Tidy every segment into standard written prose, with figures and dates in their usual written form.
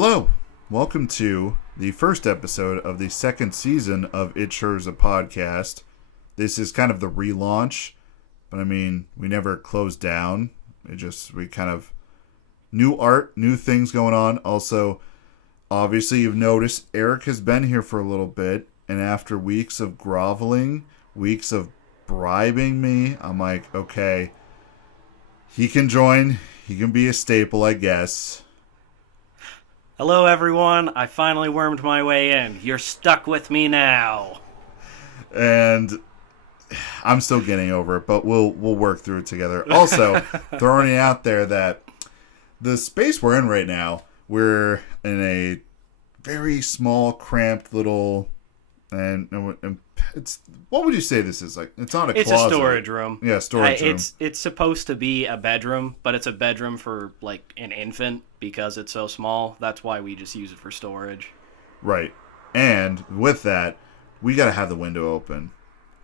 Hello, welcome to the first episode of the second season of It Sure Is a Podcast. This is kind of the relaunch, but I mean, we never closed down. We kind of, new art, new things going on. Also, obviously you've noticed Eric has been here for a little bit, and after weeks of groveling, weeks of bribing me, I'm like, okay, he can join, he can be a staple, I guess. Hello, everyone. I finally wormed my way in. You're stuck with me now. And I'm still getting over it, but we'll work through it together. Also, throwing it out there that the space we're in right now, we're in a very small, cramped little, and it's, what would you say this is? Like, it's not a It's closet. a storage room. Yeah, storage room. It's supposed to be a bedroom, but it's a bedroom for like an infant because it's so small. That's why we just use it for storage. Right. And with that, we got to have the window open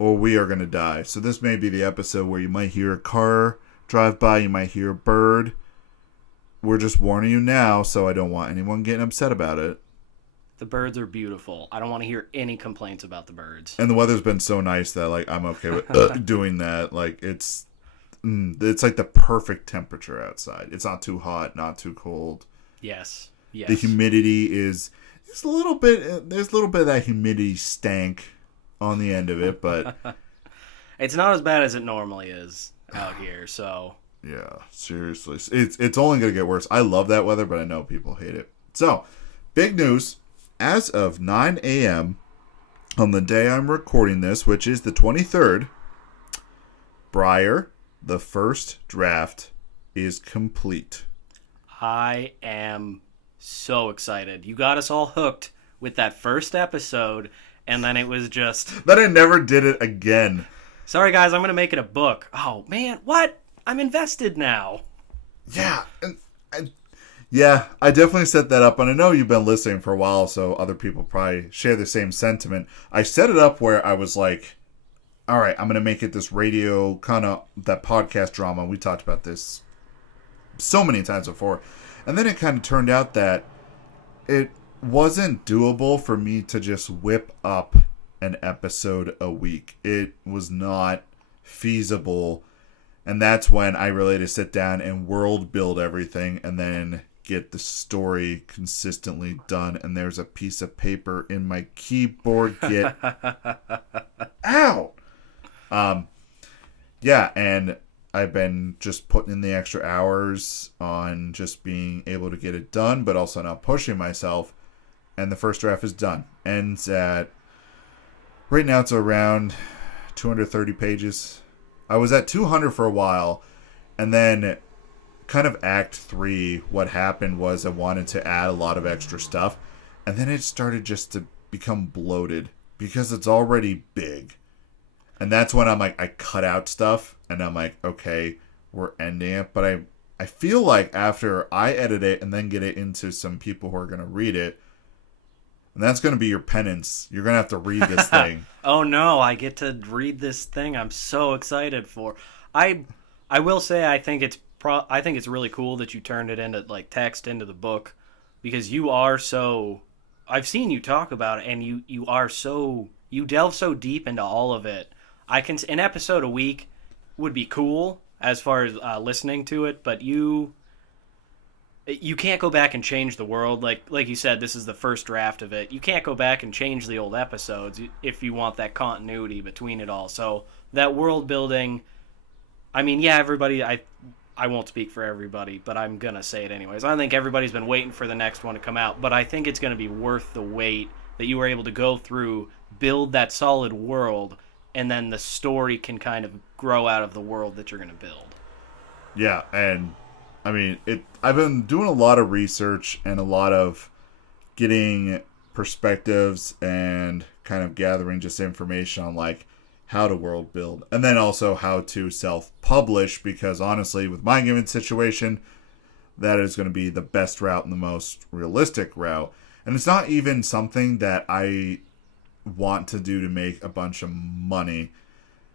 or we are going to die. So this may be the episode where you might hear a car drive by, you might hear a bird. We're just warning you now, so I don't want anyone getting upset about it. The birds are beautiful. I don't want to hear any complaints about the birds. And the weather's been so nice that like I'm okay with doing that. Like it's like the perfect temperature outside. It's not too hot, not too cold. Yes. The humidity is a little bit. There's a little bit of that humidity stank on the end of it, but it's not as bad as it normally is out here. So yeah, seriously, it's only gonna get worse. I love that weather, but I know people hate it. So, big news. As of 9 a.m. on the day I'm recording this, which is the 23rd, Briar, the first draft, is complete. I am so excited. You got us all hooked with that first episode, and then it was just... Then I never did it again. Sorry, guys, I'm going to make it a book. Oh, man, what? I'm invested now. Yeah, I definitely set that up, and I know you've been listening for a while, so other people probably share the same sentiment. I set it up where I was like, all right, I'm going to make it this radio, kind of that podcast drama. We talked about this so many times before. And then it kind of turned out that it wasn't doable for me to just whip up an episode a week. It was not feasible. And that's when I really had to sit down and world build everything and then get the story consistently done. And there's a piece of paper in my keyboard. Get out. Yeah, and I've been just putting in the extra hours on just being able to get it done, but also not pushing myself. And the first draft is done. Ends at, right now it's around 230 pages. I was at 200 for a while, and then kind of Act 3, what happened was I wanted to add a lot of extra stuff, and then it started just to become bloated because it's already big. And that's when I'm like, I cut out stuff, and I'm like, okay, we're ending it. But I feel like after I edit it and then get it into some people who are going to read it, and that's going to be your penance. You're going to have to read this thing. Oh no, I get to read this thing I'm so excited for. I will say I think it's really cool that you turned it into like text into the book, because you are so, I've seen you talk about it, and you delve so deep into all of it. An episode a week would be cool as far as listening to it, but you can't go back and change the world. Like you said, this is the first draft of it. You can't go back and change the old episodes if you want that continuity between it all. So that world building, I mean, yeah, everybody, I won't speak for everybody, but I'm going to say it anyways. I think everybody's been waiting for the next one to come out, but I think it's going to be worth the wait that you were able to go through, build that solid world, and then the story can kind of grow out of the world that you're going to build. Yeah, and I mean, I've been doing a lot of research and a lot of getting perspectives and kind of gathering just information on like how to world build, and then also how to self-publish, because honestly, with my given situation, that is going to be the best route and the most realistic route. And it's not even something that I want to do to make a bunch of money.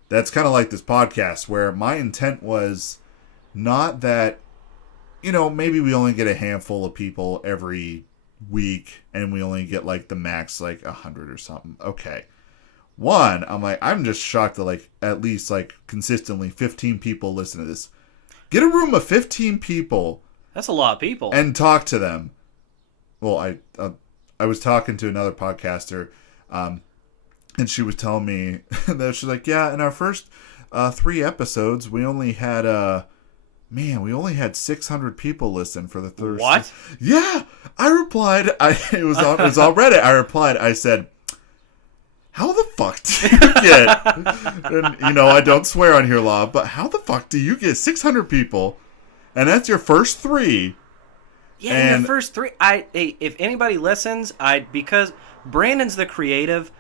That's kind of like this podcast, where my intent was not that, maybe we only get a handful of people every week, and we only get like the max like 100 or something. Okay. One, I'm like, I'm just shocked that like at least like consistently 15 people listen to this. Get a room of 15 people. That's a lot of people. And talk to them. Well, I was talking to another podcaster, and she was telling me that she's like, yeah, in our first 3 episodes, we only had 600 people listen for the third. What? Yeah, I replied. It was on Reddit. I replied. I said, how the fuck do you get? And I don't swear on here, Law, but how the fuck do you get 600 people, and that's your first 3? Yeah, in the first 3. If anybody listens, because Brandon's the creative,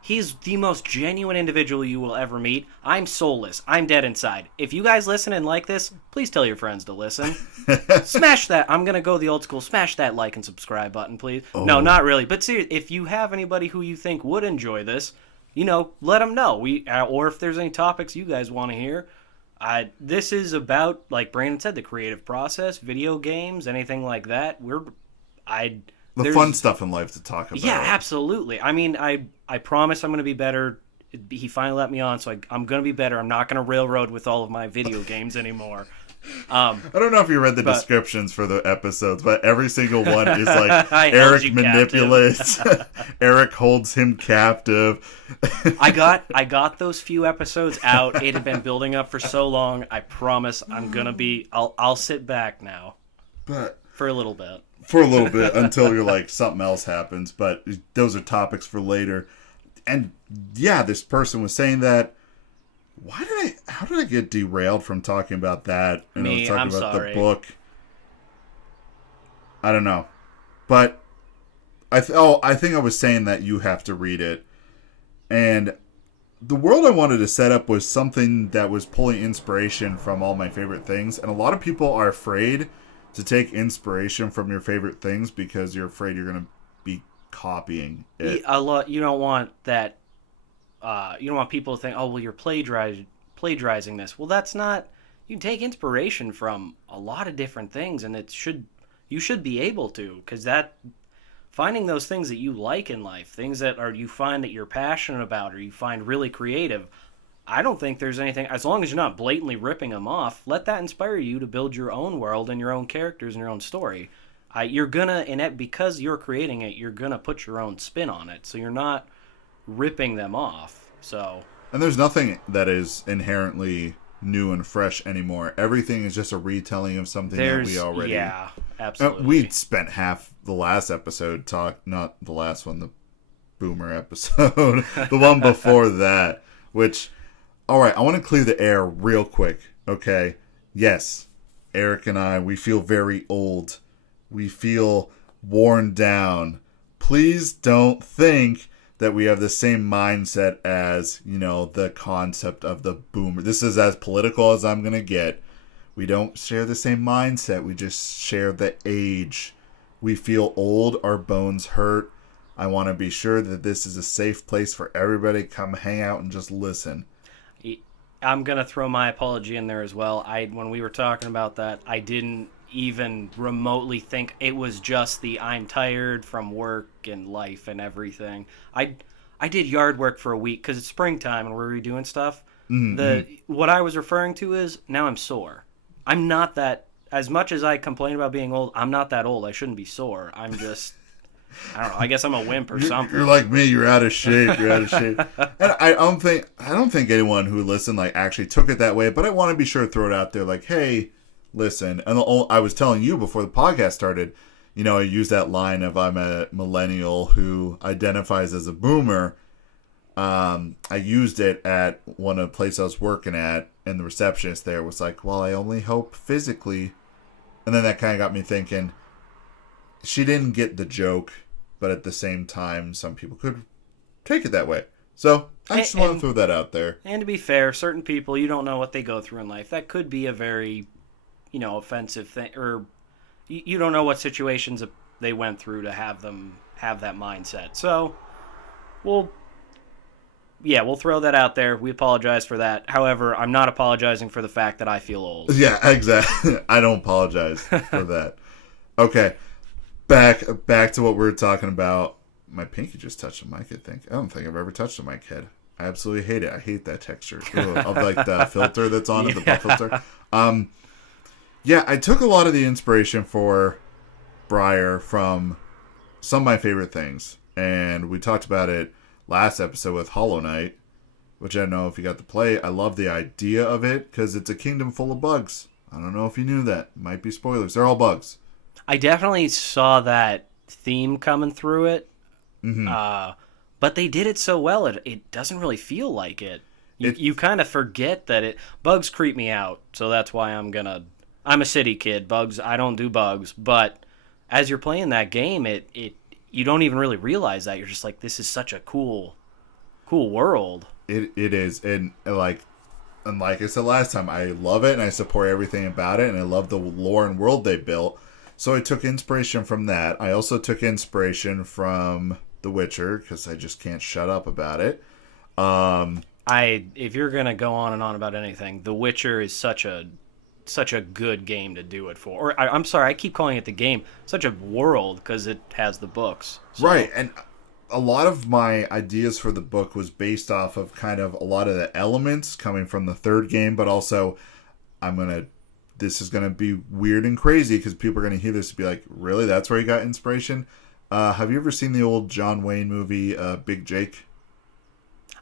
he's the most genuine individual you will ever meet. I'm soulless. I'm dead inside. If you guys listen and like this, please tell your friends to listen. Smash that. I'm going to go the old school. Smash that like and subscribe button, please. Oh. No, not really. But seriously, if you have anybody who you think would enjoy this, let them know. Or if there's any topics you guys want to hear. This is about, like Brandon said, the creative process, video games, anything like that. The fun stuff in life to talk about. Yeah, absolutely. I mean, I promise I'm going to be better. He finally let me on, so I'm going to be better. I'm not going to railroad with all of my video games anymore. I don't know if you read the descriptions for the episodes, but every single one is like Eric manipulates, Eric holds him captive. I got those few episodes out. It had been building up for so long. I promise I'm gonna be. I'll sit back now, but for a little bit. For a little bit until you're like something else happens. But those are topics for later. And yeah, this person was saying that. How did I get derailed from talking about that? And I was talking about the book. I don't know. But I think I was saying that you have to read it. And the world I wanted to set up was something that was pulling inspiration from all my favorite things. And a lot of people are afraid to take inspiration from your favorite things because you're afraid you're going to be copying it. You don't want that. You don't want people to think, oh, well, you're plagiarizing this. Well, that's not. You can take inspiration from a lot of different things, and you should be able to, because finding those things that you like in life, things that you find that you're passionate about, or you find really creative. I don't think there's anything, as long as you're not blatantly ripping them off, let that inspire you to build your own world and your own characters and your own story. Because you're creating it, you're gonna put your own spin on it, so you're not ripping them off. And there's nothing that is inherently new and fresh anymore. Everything is just a retelling of something that we already. Yeah, absolutely. We spent half the last episode not the last one, the Boomer episode, the one before that. Which, all right, I want to clear the air real quick. Okay, yes, Eric and I, we feel very old. We feel worn down. Please don't think that we have the same mindset as, the concept of the boomer. This is as political as I'm going to get. We don't share the same mindset. We just share the age. We feel old. Our bones hurt. I want to be sure that this is a safe place for everybody to come hang out and just listen. I'm going to throw my apology in there as well. When we were talking about that, I didn't even remotely think it was just I'm tired from work and life and everything. I did yard work for a week because it's springtime and we're redoing stuff. Mm-hmm. What I was referring to is now I'm sore. I'm not that, as much as I complain about being old, I'm not that old. I shouldn't be sore. I'm just, I don't know. I guess I'm a wimp or something. You're like me. You're out of shape. And I don't think anyone who listened actually took it that way. But I want to be sure to throw it out there. Hey, listen. And I was telling you before the podcast started. I use that line of I'm a millennial who identifies as a boomer. I used it at one of the places I was working at, and the receptionist there was like, well, I only hope physically. And then that kind of got me thinking, she didn't get the joke, but at the same time, some people could take it that way. So I just want to throw that out there. And to be fair, certain people, you don't know what they go through in life. That could be a very, offensive thing, or you don't know what situations they went through to have them have that mindset. So, we'll throw that out there. We apologize for that. However, I'm not apologizing for the fact that I feel old. Yeah, exactly. I don't apologize for that. Okay. back to what we were talking about. My pinky just touched the mic, I think. I don't think I've ever touched a mic head. I absolutely hate it. I hate that texture. Ugh, of like the filter that's on it, the butt filter. Yeah, I took a lot of the inspiration for Briar from some of my favorite things. And we talked about it last episode with Hollow Knight, which I don't know if you got to play. I love the idea of it because it's a kingdom full of bugs. I don't know if you knew that. Might be spoilers. They're all bugs. I definitely saw that theme coming through it. But they did it so well, it doesn't really feel like it. You kind of forget that bugs creep me out, so that's why I'm a city kid. Bugs, I don't do bugs, but as you're playing that game, you don't even really realize that. You're just like, this is such a cool world. It is, and like I said last time, I love it and I support everything about it, and I love the lore and world they built. So I took inspiration from that. I also took inspiration from The Witcher because I just can't shut up about it. If you're gonna go on and on about anything, The Witcher is such a good game to do it for. Or I'm sorry, I keep calling it the game. Such a world because it has the books. So. Right, and a lot of my ideas for the book was based off of kind of a lot of the elements coming from the third game, but also this is gonna be weird and crazy because people are gonna hear this and be like, really? That's where you got inspiration? Have you ever seen the old John Wayne movie, Big Jake?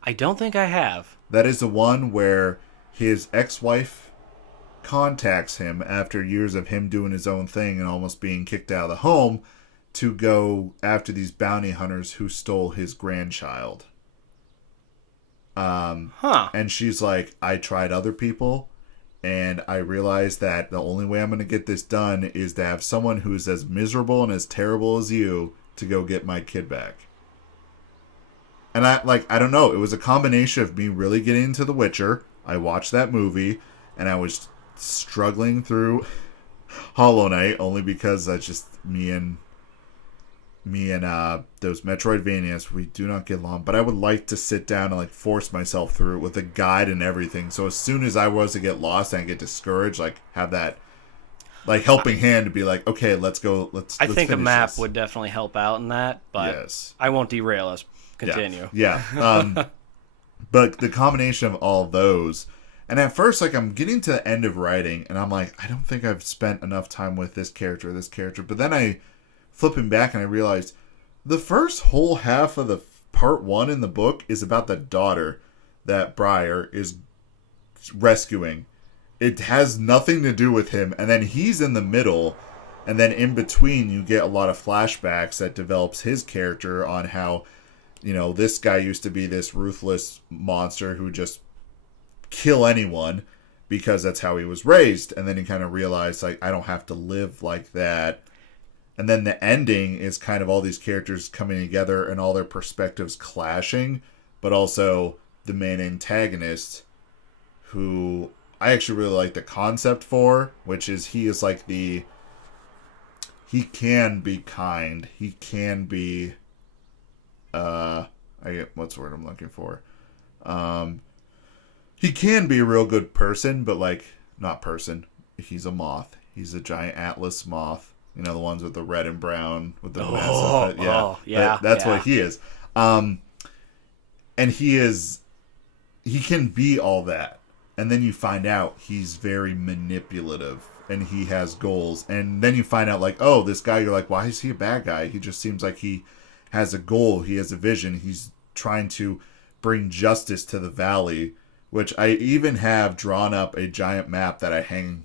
I don't think I have. That is the one where his ex-wife contacts him after years of him doing his own thing and almost being kicked out of the home to go after these bounty hunters who stole his grandchild. And she's like, I tried other people, and I realized that the only way I'm going to get this done is to have someone who's as miserable and as terrible as you to go get my kid back. And I don't know. It was a combination of me really getting into The Witcher. I watched that movie, and I was struggling through Hollow Knight only because that's just me and those Metroidvanias, we do not get along. But I would like to sit down and like force myself through it with a guide and everything. So as soon as I was to get lost and I get discouraged, like have that like helping hand to be like, okay, let's go. I think a map this. would definitely help out in that. But yes. I won't derail us. Continue. Yeah. But the combination of all of those, and at first, like I'm getting to the end of writing, and I'm like, I don't think I've spent enough time with this character. But then I flipping back and I realized the first whole half of the part one in the book is about the daughter that Briar is rescuing. It has nothing to do with him, and then he's in the middle, and then in between you get a lot of flashbacks that develops his character on how, you know, this guy used to be this ruthless monster who just kill anyone because that's how he was raised, and then he kind of realized like I don't have to live like that. And then the ending is kind of all these characters coming together and all their perspectives clashing, but also the main antagonist, who I actually really like the concept for, which is he can be kind. He can be, what's the word I'm looking for? He can be a real good person, but like, not person. He's a moth. He's a giant Atlas moth. You know, the ones with the red and brown with the massive. That's what he is. And he can be all that. And then you find out he's very manipulative and he has goals. And then you find out like, oh, this guy, you're like, why is he a bad guy? He just seems like he has a goal. He has a vision. He's trying to bring justice to the valley, which I even have drawn up a giant map that I hang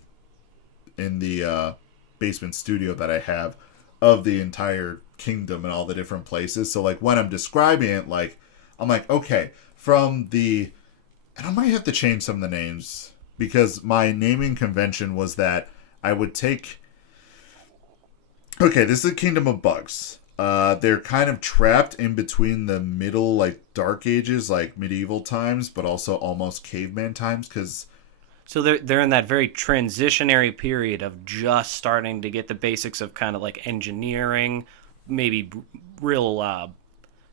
in the basement studio that I have of the entire kingdom and all the different places. So like when I'm describing it, like I'm like, okay, and I might have to change some of the names because my naming convention was that I would take, okay, this is a kingdom of bugs. They're kind of trapped in between the middle, like dark ages, like medieval times, but also almost caveman times because so they're in that very transitionary period of just starting to get the basics of kind of like engineering, maybe real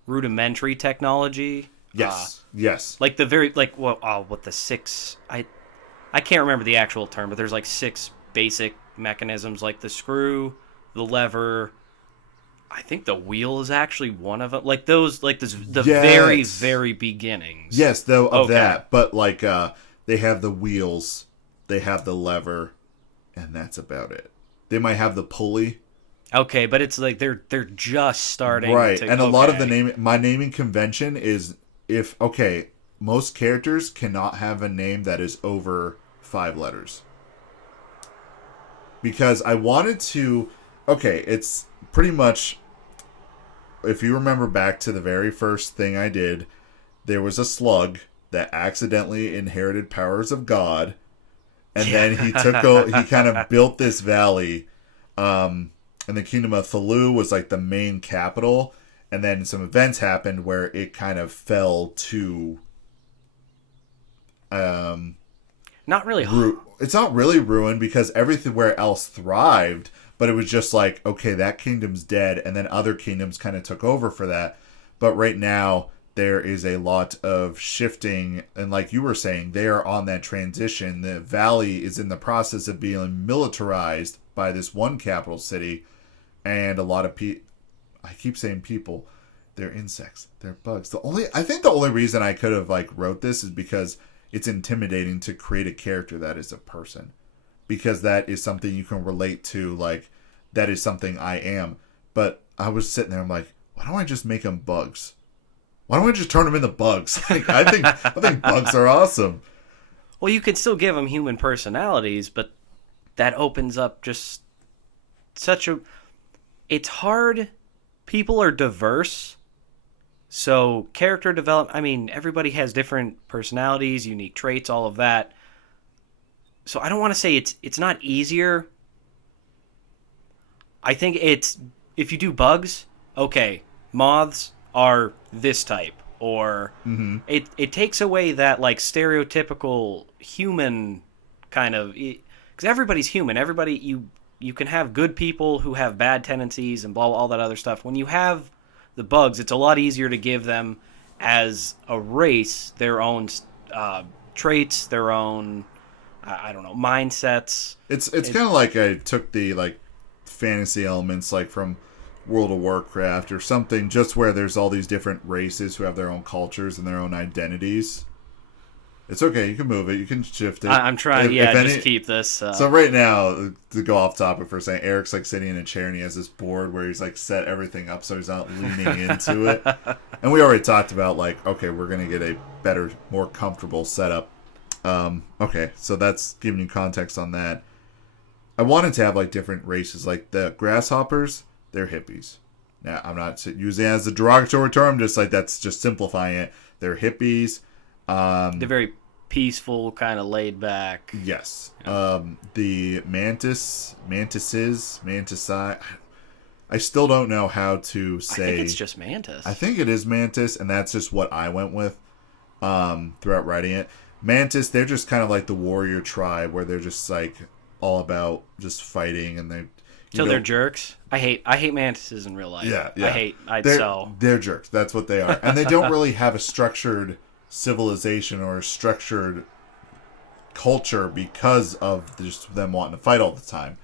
rudimentary technology. Yes. Yes. Like the very what the six I can't remember the actual term, but there's like 6 basic mechanisms like the screw, the lever, I think the wheel is actually one of them. Like those, like this, the very, Yes. very beginnings. Yes, though of Okay. that, but like they have the wheels, they have the lever, and that's about it. They might have the pulley, Okay, but it's like they're just starting right? to. And a lot of the Okay. my naming convention is if okay, most characters cannot have a name that is over 5 letters because I wanted to. Okay, it's pretty much if you remember back to the very first thing I did, there was a slug that accidentally inherited powers of God, and then he kind of built this valley, and the kingdom of Thalu was like the main capital, and then some events happened where it kind of fell to Not really. it's not really ruined because everywhere else thrived, but it was just like, okay, that kingdom's dead, and then other kingdoms kind of took over for that. But right now, there is a lot of shifting, and like you were saying, they are on that transition. The valley is in the process of being militarized by this one capital city, and a lot of I keep saying people, they're insects, they're bugs. I think the only reason I could have like wrote this is because it's intimidating to create a character that is a person, because that is something you can relate to, like that is something I am. But I was sitting there, I'm like, why don't I just make them bugs? Why don't I just turn them into bugs? Like, I think bugs are awesome. Well, you could still give them human personalities, but that opens up just such a. It's hard. People are diverse. So character development, I mean, everybody has different personalities, unique traits, all of that. So I don't want to say it's not easier. I think it's if you do bugs, okay, moths are this type, or it takes away that like stereotypical human kind of because everybody's human. Everybody you can have good people who have bad tendencies and blah all that other stuff. When you have the bugs, it's a lot easier to give them as a race their own traits, their own I don't know mindsets. It's kind of like I took the like fantasy elements like from World of Warcraft or something, just where there's all these different races who have their own cultures and their own identities. It's okay, you can move it, you can shift it. I'm trying, just keep this. So right now, to go off topic for a second, Eric's like sitting in a chair and he has this board where he's like set everything up so he's not leaning into it. And we already talked about like, okay, we're gonna get a better, more comfortable setup. Okay, so that's giving you context on that. I wanted to have like different races, like the grasshoppers. They're hippies. Now I'm not using it as a derogatory term. Just like that's just simplifying it. They're hippies. They're very peaceful, kind of laid back. Yes. The mantici. I still don't know how to say. I think it's just mantis. I think it is mantis, and that's just what I went with throughout writing it. Mantis, they're just kind of like the warrior tribe, where they're just like all about just fighting, and they're jerks. I hate mantises in real life. Yeah. They're jerks. That's what they are, and they don't really have a structured civilization or a structured culture because of just them wanting to fight all the time.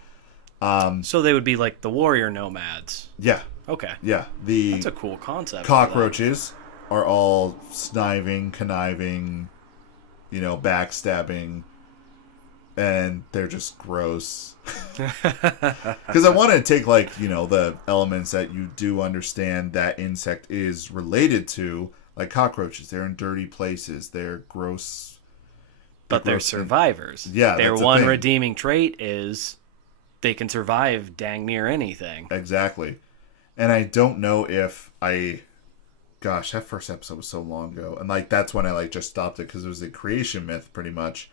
So they would be like the warrior nomads. Yeah. Okay. Yeah. That's a cool concept. Cockroaches are all sniving, conniving, backstabbing, and they're just gross. Because I want to take the elements that you do understand that insect is related to, like cockroaches. They're in dirty places. They're gross. But they're survivors. Yeah, their one redeeming trait is they can survive dang near anything. Exactly. And I don't know if gosh, that first episode was so long ago, and that's when I just stopped it because it was a creation myth pretty much.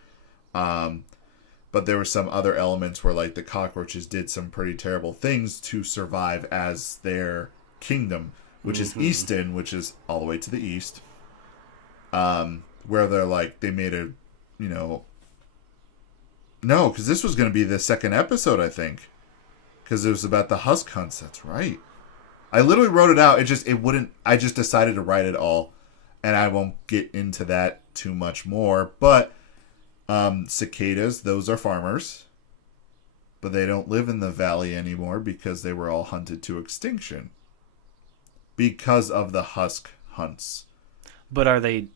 But there were some other elements where the cockroaches did some pretty terrible things to survive as their kingdom, which is Easton, which is all the way to the east. Where they're they made a, no, because this was going to be the second episode, I think, because it was about the Husk Hunts. That's right. I literally wrote it out. It wouldn't. I just decided to write it all, and I won't get into that too much more. But cicadas, those are farmers, but they don't live in the valley anymore because they were all hunted to extinction. because of the Husk Hunts. But are they,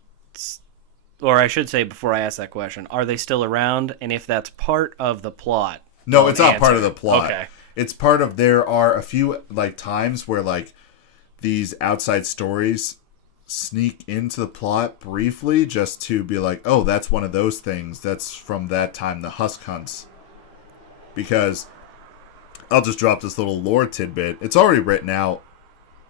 or I should say before I ask that question, are they still around? And if that's part of the plot? No, it's not part of the plot. Okay. It's part of, there are a few like times where like these outside stories sneak into the plot briefly just to be like, oh, that's one of those things. That's from that time, the Husk Hunts. Because I'll just drop this little lore tidbit. It's already written out,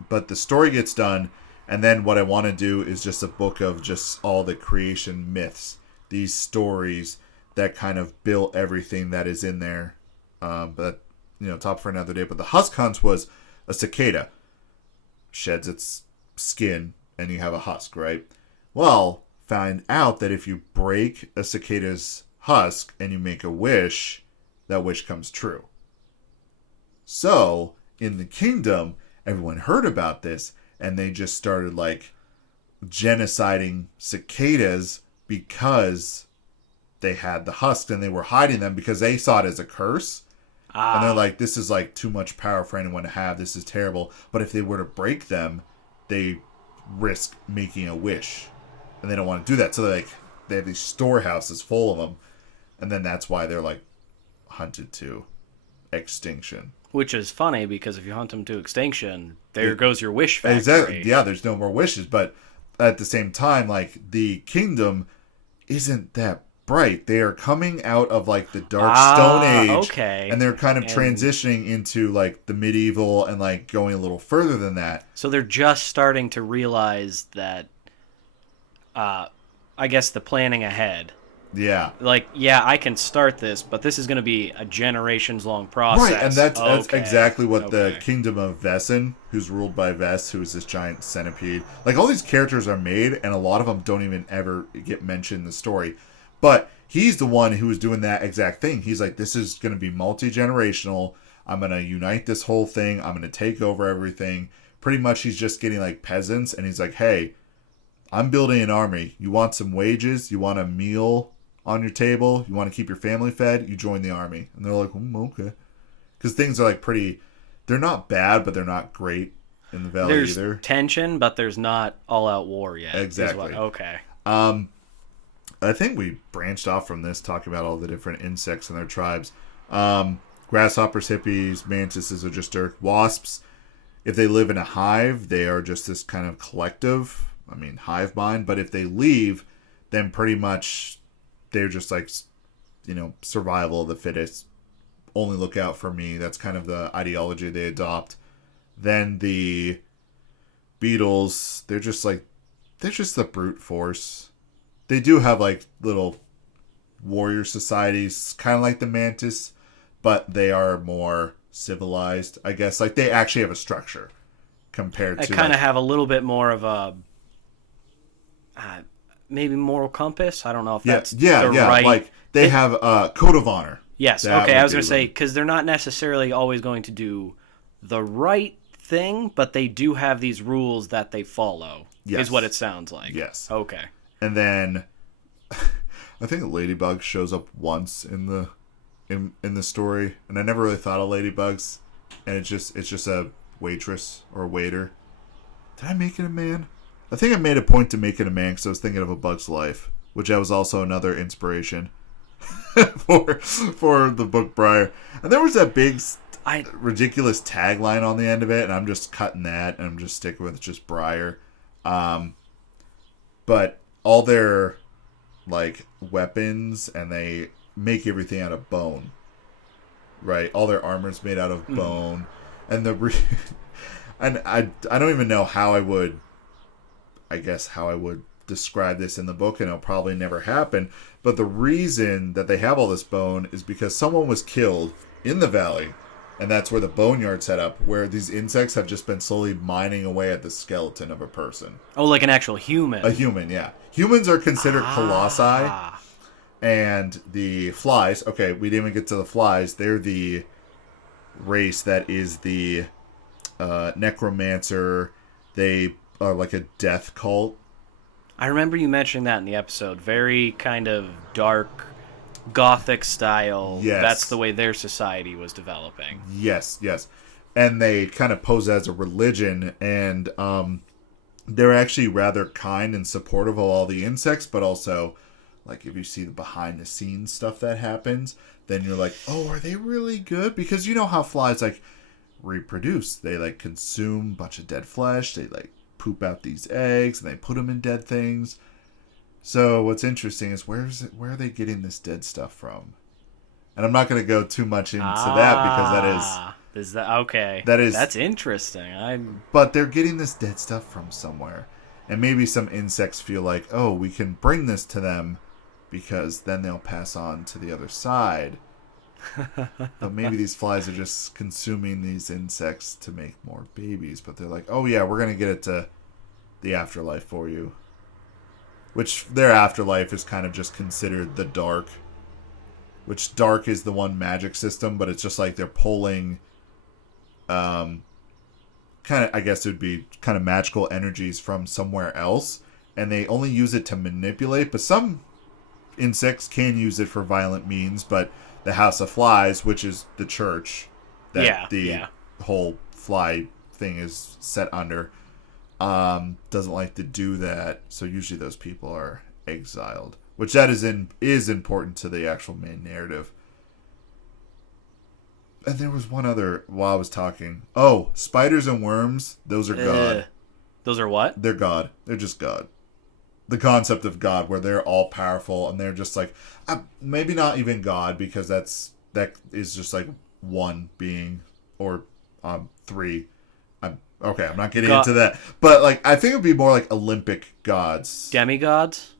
but the story gets done, and then what I want to do is just a book of just all the creation myths, these stories that kind of built everything that is in there. But top for another day. But the Husk Hunts was a cicada sheds its skin, and you have a husk, right? Well, find out that if you break a cicada's husk and you make a wish, that wish comes true. So, in the kingdom, everyone heard about this, and they just started, like, genociding cicadas because they had the husks, and they were hiding them because they saw it as a curse. And they're like, this is, like, too much power for anyone to have. This is terrible. But if they were to break them, they risk making a wish. And they don't want to do that. So, they have these storehouses full of them. And then that's why they're, like, hunted to extinction. Which is funny, because if you hunt them to extinction, there goes your wish factory. Exactly. Yeah, there's no more wishes. But at the same time, like, the kingdom isn't that bright. They are coming out of, like, the Dark Stone Age. Okay. And they're kind of transitioning into, like, the medieval and, like, going a little further than that. So they're just starting to realize that, I guess, the planning ahead. Yeah. Like, yeah, I can start this, but this is going to be a generations-long process. Right, and that's exactly what the Kingdom of Vessen, who's ruled by Vess, who is this giant centipede. Like, all these characters are made, and a lot of them don't even ever get mentioned in the story. But he's the one who was doing that exact thing. He's like, this is going to be multi-generational. I'm going to unite this whole thing. I'm going to take over everything. Pretty much he's just getting, like, peasants, and he's like, hey, I'm building an army. You want some wages? You want a meal on your table? You want to keep your family fed? You join the army. And they're like, okay. Because things are, like, pretty... They're not bad, but they're not great in the valley either. There's tension, but there's not all-out war yet. Exactly. Okay. I think we branched off from this, talking about all the different insects and their tribes. Grasshoppers, hippies, mantises are just dirt. Wasps, if they live in a hive, they are just this kind of collective, hive mind. But if they leave, then pretty much they're just like, survival of the fittest. Only look out for me. That's kind of the ideology they adopt. Then the beetles, they're just the brute force. They do have, like, little warrior societies, kind of like the mantis, but they are more civilized, I guess. Like, they actually have a structure compared to... They kind of have a little bit more of a... maybe moral compass? I don't know if that's right... Like, they have a code of honor. Yes, okay, I was going to say, because they're not necessarily always going to do the right thing, but they do have these rules that they follow, is what it sounds like. Yes. Okay. And then I think Ladybug shows up once in the story, and I never really thought of ladybugs, and it's just a waitress or a waiter. Did I make it a man? I think I made a point to make it a man because I was thinking of A Bug's Life, which was also another inspiration for the book Briar. And there was that big ridiculous tagline on the end of it, and I'm just cutting that, and I'm just sticking with just Briar. But all their, like, weapons, and they make everything out of bone, right? All their armor's made out of bone, and and I don't even know how I would describe this in the book, and it'll probably never happen. But the reason that they have all this bone is because someone was killed in the valley, and that's where the boneyard set up, where these insects have just been slowly mining away at the skeleton of a person. Oh, like an actual human. A human, yeah. Humans are considered colossi, and the flies, okay, we didn't even get to the flies, they're the race that is the necromancer. They are like a death cult. I remember you mentioning that in the episode. Very kind of dark, gothic style. Yes. That's the way their society was developing. Yes. and they kind of pose as a religion, and they're actually rather kind and supportive of all the insects, but also, like, if you see the behind the scenes stuff that happens, then you're like, oh, are they really good? Because you know how flies, like, reproduce. They, like, consume a bunch of dead flesh. They, like, poop out these eggs, and they put them in dead things. So what's interesting is where are they getting this dead stuff from? And I'm not going to go too much into that because okay? That's interesting. But they're getting this dead stuff from somewhere, and maybe some insects feel like, oh, we can bring this to them because then they'll pass on to the other side. But maybe these flies are just consuming these insects to make more babies. But they're like, oh yeah, we're going to get it to the afterlife for you. Which their afterlife is kind of just considered the dark. Which dark is the one magic system, but it's just like they're pulling kind of, I guess it would be kind of magical energies from somewhere else. And they only use it to manipulate, but some insects can use it for violent means, but the House of Flies, which is the church that whole fly thing is set under, doesn't like to do that. So usually those people are exiled, which that is important to the actual main narrative. And there was one other while I was talking. Oh, spiders and worms, those are God. Those are what? They're God. They're just God. The concept of God, where they're all powerful and they're just like, maybe not even God, because that is just like one being or three. I'm not getting into that, but like I think it would be more like Olympic gods, demigods.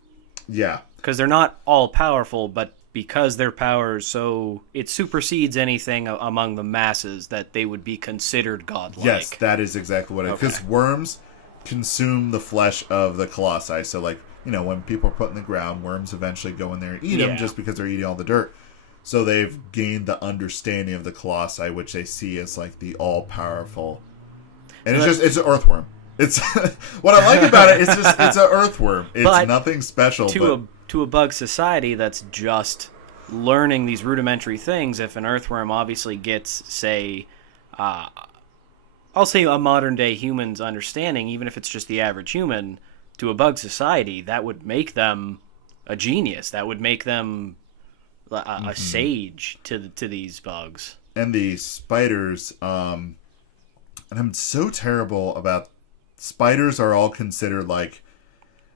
Yeah, because they're not all powerful, but because their power so it supersedes anything among the masses, that they would be considered godlike. Yes, that is exactly what it is. Because worms consume the flesh of the colossi. So, like, you know, when people are put in the ground, worms eventually go in there and eat them just because they're eating all the dirt. So they've gained the understanding of the colossi, which they see as, like, the all-powerful. And so it's an earthworm. It's what I like about it is it's an earthworm. It's nothing special. To a bug society that's just learning these rudimentary things, if an earthworm obviously gets, say, I'll say a modern-day human's understanding, even if it's just the average human, to a bug society, that would make them a genius. That would make them a sage to these bugs. And the spiders, and I'm so terrible about spiders are all considered like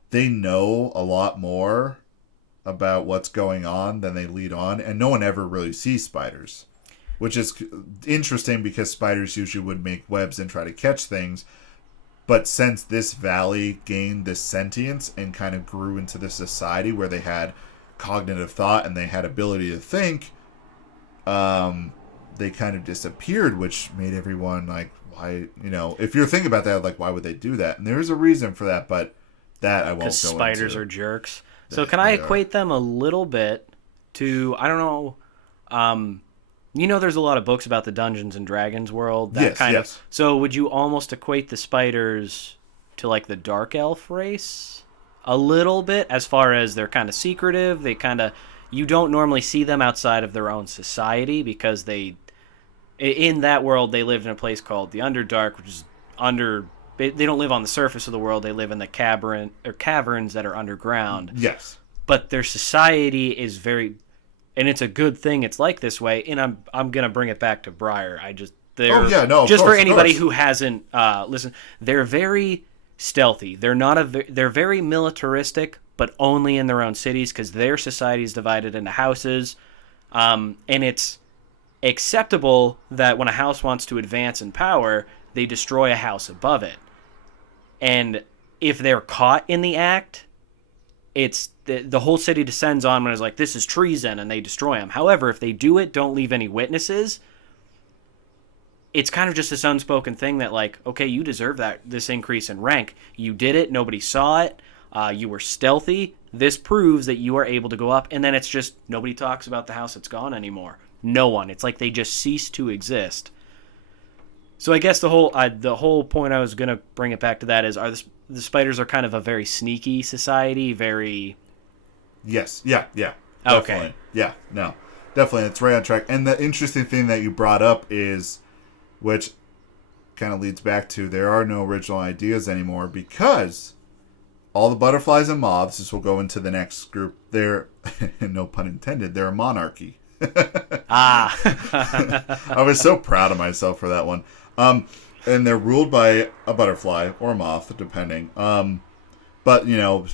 they know a lot more about what's going on than they lead on, and no one ever really sees spiders. Which is interesting because spiders usually would make webs and try to catch things. But since this valley gained this sentience and kind of grew into this society where they had cognitive thought and they had ability to think, they kind of disappeared, which made everyone like, why, you know, if you're thinking about that, like, why would they do that? And there's a reason for that, but that I won't go into. Because spiders are jerks. So can I equate them a little bit to, I don't know, you know, there's a lot of books about the Dungeons and Dragons world. Of. So would you almost equate the spiders to like the dark elf race a little bit, as far as they're kind of secretive? You don't normally see them outside of their own society because in that world they lived in a place called the Underdark, which is they don't live on the surface of the world. They live in the caverns that are underground. Yes, but their society is very. And it's a good thing it's like this way. And I'm gonna bring it back to Briar. For anybody who hasn't listened, they're very stealthy. They're very militaristic, but only in their own cities because their society is divided into houses. And it's acceptable that when a house wants to advance in power, they destroy a house above it. And if they're caught in the act, it's the whole city descends on when it's like, this is treason, and they destroy them. However, if they do it, don't leave any witnesses, it's kind of just this unspoken thing that, like, okay, you deserve this increase in rank. You did it. Nobody saw it. You were stealthy. This proves that you are able to go up. And then it's just nobody talks about the house that's gone anymore. No one. It's like they just cease to exist. So I guess the whole point I was going to bring it back to that is, the spiders are kind of a very sneaky society, very... Yes, yeah. Definitely. Okay. Yeah, no. Definitely, it's right on track. And the interesting thing that you brought up is, which kind of leads back to there are no original ideas anymore because all the butterflies and moths, this will go into the next group, they're, no pun intended, they're a monarchy. Ah. I was so proud of myself for that one. And they're ruled by a butterfly or a moth, depending. But, you know,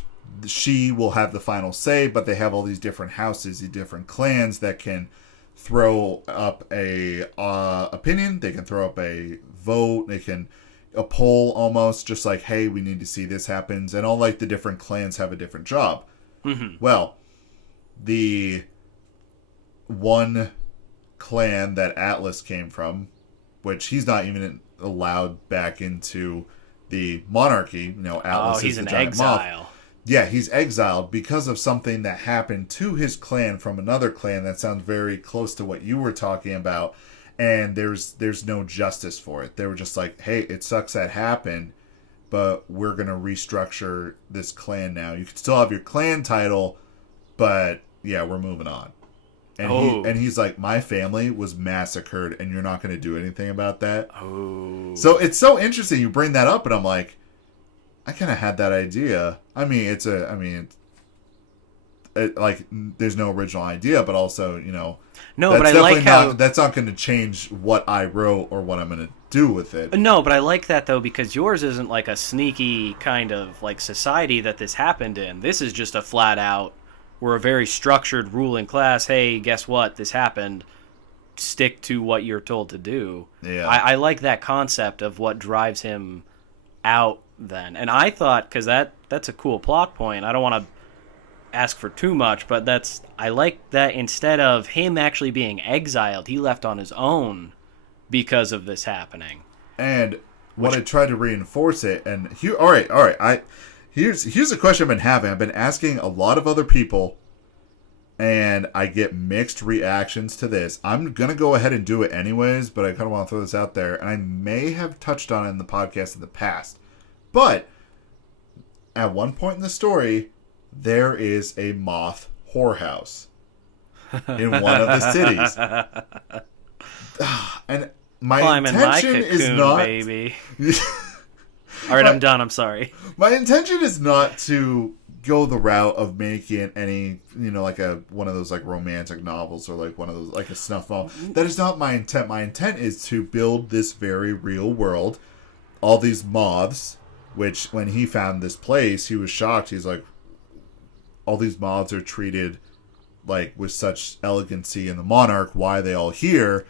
she will have the final say, but they have all these different houses, these different clans that can throw up a opinion. They can throw up a vote. They can a poll almost, just like, hey, we need to see this happens. And all like the different clans have a different job. Mm-hmm. Well, the one clan that Atlas came from, which he's not even allowed back into the monarchy. You know, Atlas he's is the in giant exile. moth. Yeah, he's exiled because of something that happened to his clan from another clan that sounds very close to what you were talking about. And there's no justice for it. They were just like, hey, it sucks that happened, but we're going to restructure this clan now. You can still have your clan title, but yeah, we're moving on. And he's like, my family was massacred, and you're not going to do anything about that. Oh. So it's so interesting you bring that up, and I'm like, I kind of had that idea. I mean, there's no original idea, but also, you know, no, but I like how that's not going to change what I wrote or what I'm going to do with it. No, but I like that though, because yours isn't like a sneaky kind of like society that this happened in. This is just a flat out, we're a very structured ruling class. Hey, guess what? This happened. Stick to what you're told to do. Yeah, I like that concept of what drives him out then. And I thought, because that's a cool plot point. I don't want to ask for too much, but I like that instead of him actually being exiled, he left on his own because of this happening. And when I tried to reinforce it, and here, all right, here's a question I've been having. I've been asking a lot of other people, and I get mixed reactions to this. I'm gonna go ahead and do it anyways, but I kind of want to throw this out there, and I may have touched on it in the podcast in the past, but at one point in the story, there is a moth whorehouse in one of the cities. And my intention is not... baby. All right, I'm done. I'm sorry. My intention is not to go the route of making any, you know, like one of those like romantic novels or like one of those like a snuff novel. That is not my intent. My intent is to build this very real world. All these moths, which when he found this place, he was shocked. He's like, all these moths are treated like with such elegancy in the monarch. Why are they all here?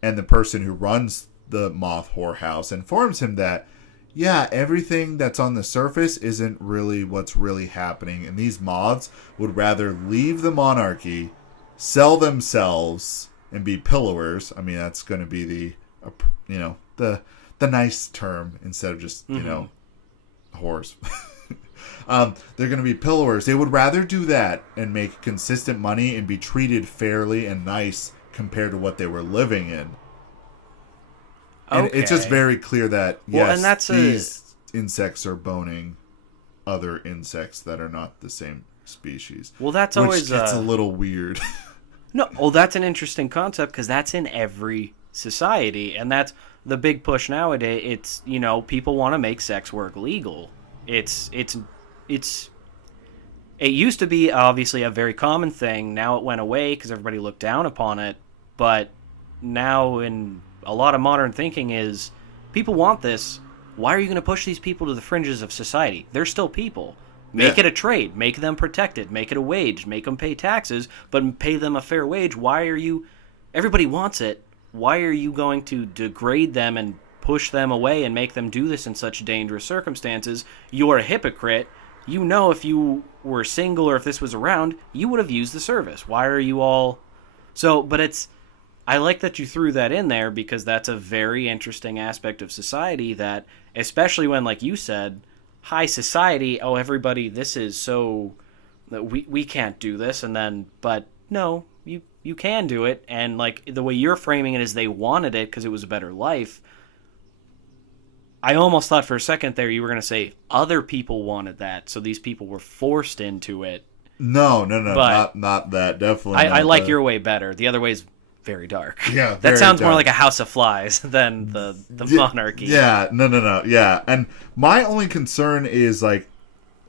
And the person who runs the moth whorehouse informs him that, yeah, everything that's on the surface isn't really what's really happening. And these moths would rather leave the monarchy, sell themselves, and be pillowers. I mean, that's going to be the nice term instead of just, you know, whores. They're going to be pillowers. They would rather do that and make consistent money and be treated fairly and nice compared to what they were living in. And it's just very clear that, yes, these insects are boning other insects that are not the same species. Well, that's which always... gets a little weird. No, well, that's an interesting concept because that's in every society. And that's the big push nowadays. It's, you know, people want to make sex work legal. It used to be obviously a very common thing. Now it went away because everybody looked down upon it. But now in a lot of modern thinking is people want this. Why are you going to push these people to the fringes of society? They're still people. Make it a trade. Make them protected. Make it a wage. Make them pay taxes, but pay them a fair wage. Why are you... Everybody wants it. Why are you going to degrade them and push them away and make them do this in such dangerous circumstances? You're a hypocrite. You know if you were single or if this was around, you would have used the service. Why are you all... So, but it's... I like that you threw that in there because that's a very interesting aspect of society that, especially when, like you said, high society, oh, everybody, this is so... We can't do this, and then... But, no, you can do it, and, like, the way you're framing it is they wanted it because it was a better life. I almost thought for a second there you were going to say other people wanted that, so these people were forced into it. No, but not that. Definitely. I like your way better. The other way is very dark. Yeah, That very sounds more dark. like a House of Flies than the monarchy. Yeah, no. Yeah. And my only concern is like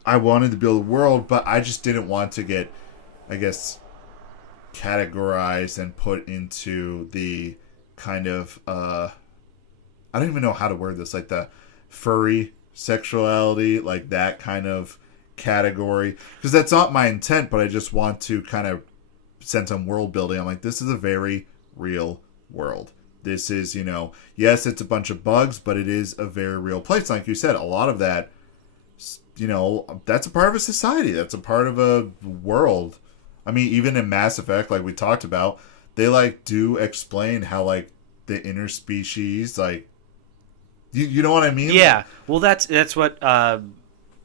I wanted to build a world, but I just didn't want to get, I guess, categorized and put into the kind of I don't even know how to word this, like the furry sexuality, like that kind of category, because that's not my intent, but I just want to kind of send some world building. I'm like, this is a very real world. This is, yes, it's a bunch of bugs, but it is a very real place. Like you said, a lot of that, that's a part of a society. That's a part of a world. I mean, even in Mass Effect, like we talked about, they like do explain how like the interspecies, like, you know what I mean? Yeah. Well, that's what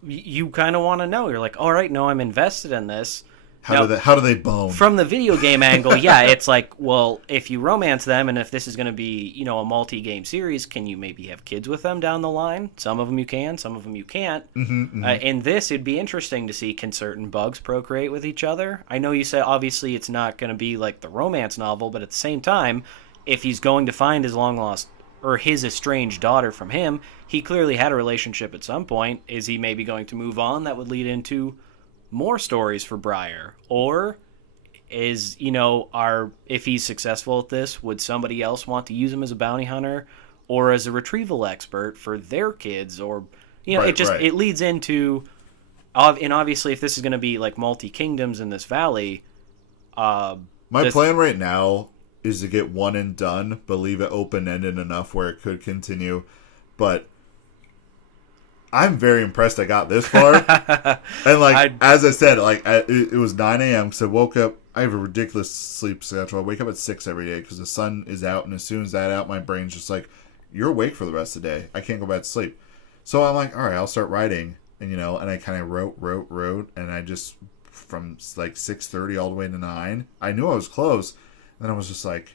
you kind of want to know. You're like, all right, no, I'm invested in this. How do they bone? From the video game angle, yeah, it's like, well, if you romance them, and if this is going to be, a multi-game series, can you maybe have kids with them down the line? Some of them you can, some of them you can't. In this, it'd be interesting to see, can certain bugs procreate with each other? I know you said, obviously, it's not going to be like the romance novel, but at the same time, if he's going to find his long-lost, or his estranged daughter from him, he clearly had a relationship at some point. Is he maybe going to move on? That would lead into more stories for Briar, or is if he's successful at this, would somebody else want to use him as a bounty hunter or as a retrieval expert for their kids? Or it leads into, and obviously if this is going to be like multi kingdoms in this valley, my plan right now is to get one and done, but leave it open ended enough where it could continue. But I'm very impressed I got this far. And, like, as I said, like, it was 9 a.m. because I woke up. I have a ridiculous sleep schedule. I wake up at 6 every day because the sun is out. And as soon as that's out, my brain's just like, you're awake for the rest of the day. I can't go back to sleep. So I'm like, all right, I'll start writing. And, and I kind of wrote. And I just, from, like, 6:30 all the way to 9, I knew I was close. And then I was just like,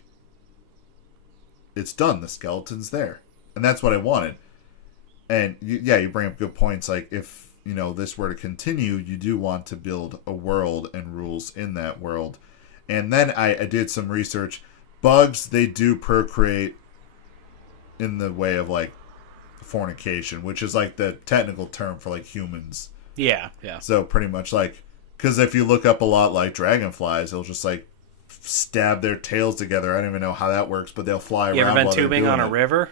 it's done. The skeleton's there. And that's what I wanted. And you bring up good points. Like if this were to continue, you do want to build a world and rules in that world. And then I did some research. Bugs, they do procreate in the way of like fornication, which is like the technical term for like humans. Yeah. So pretty much like, because if you look up a lot like dragonflies, they'll just like stab their tails together. I don't even know how that works, but they'll fly around. You ever been tubing on a river?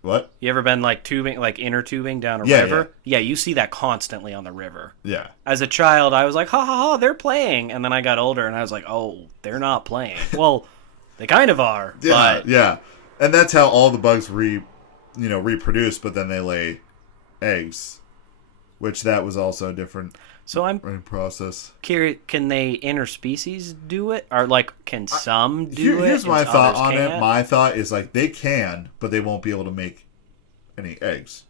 What? You ever been like tubing, like inner tubing down a river? Yeah, you see that constantly on the river. Yeah. As a child, I was like, ha ha ha, they're playing. And then I got older and I was like, oh, they're not playing. Well, they kind of are. Yeah, but... yeah. And that's how all the bugs reproduce, but then they lay eggs, which that was also a different process. Curious, can they interspecies do it? Or like, can some do it? Here's my thought on can't? it. My thought is like they can, but they won't be able to make any eggs.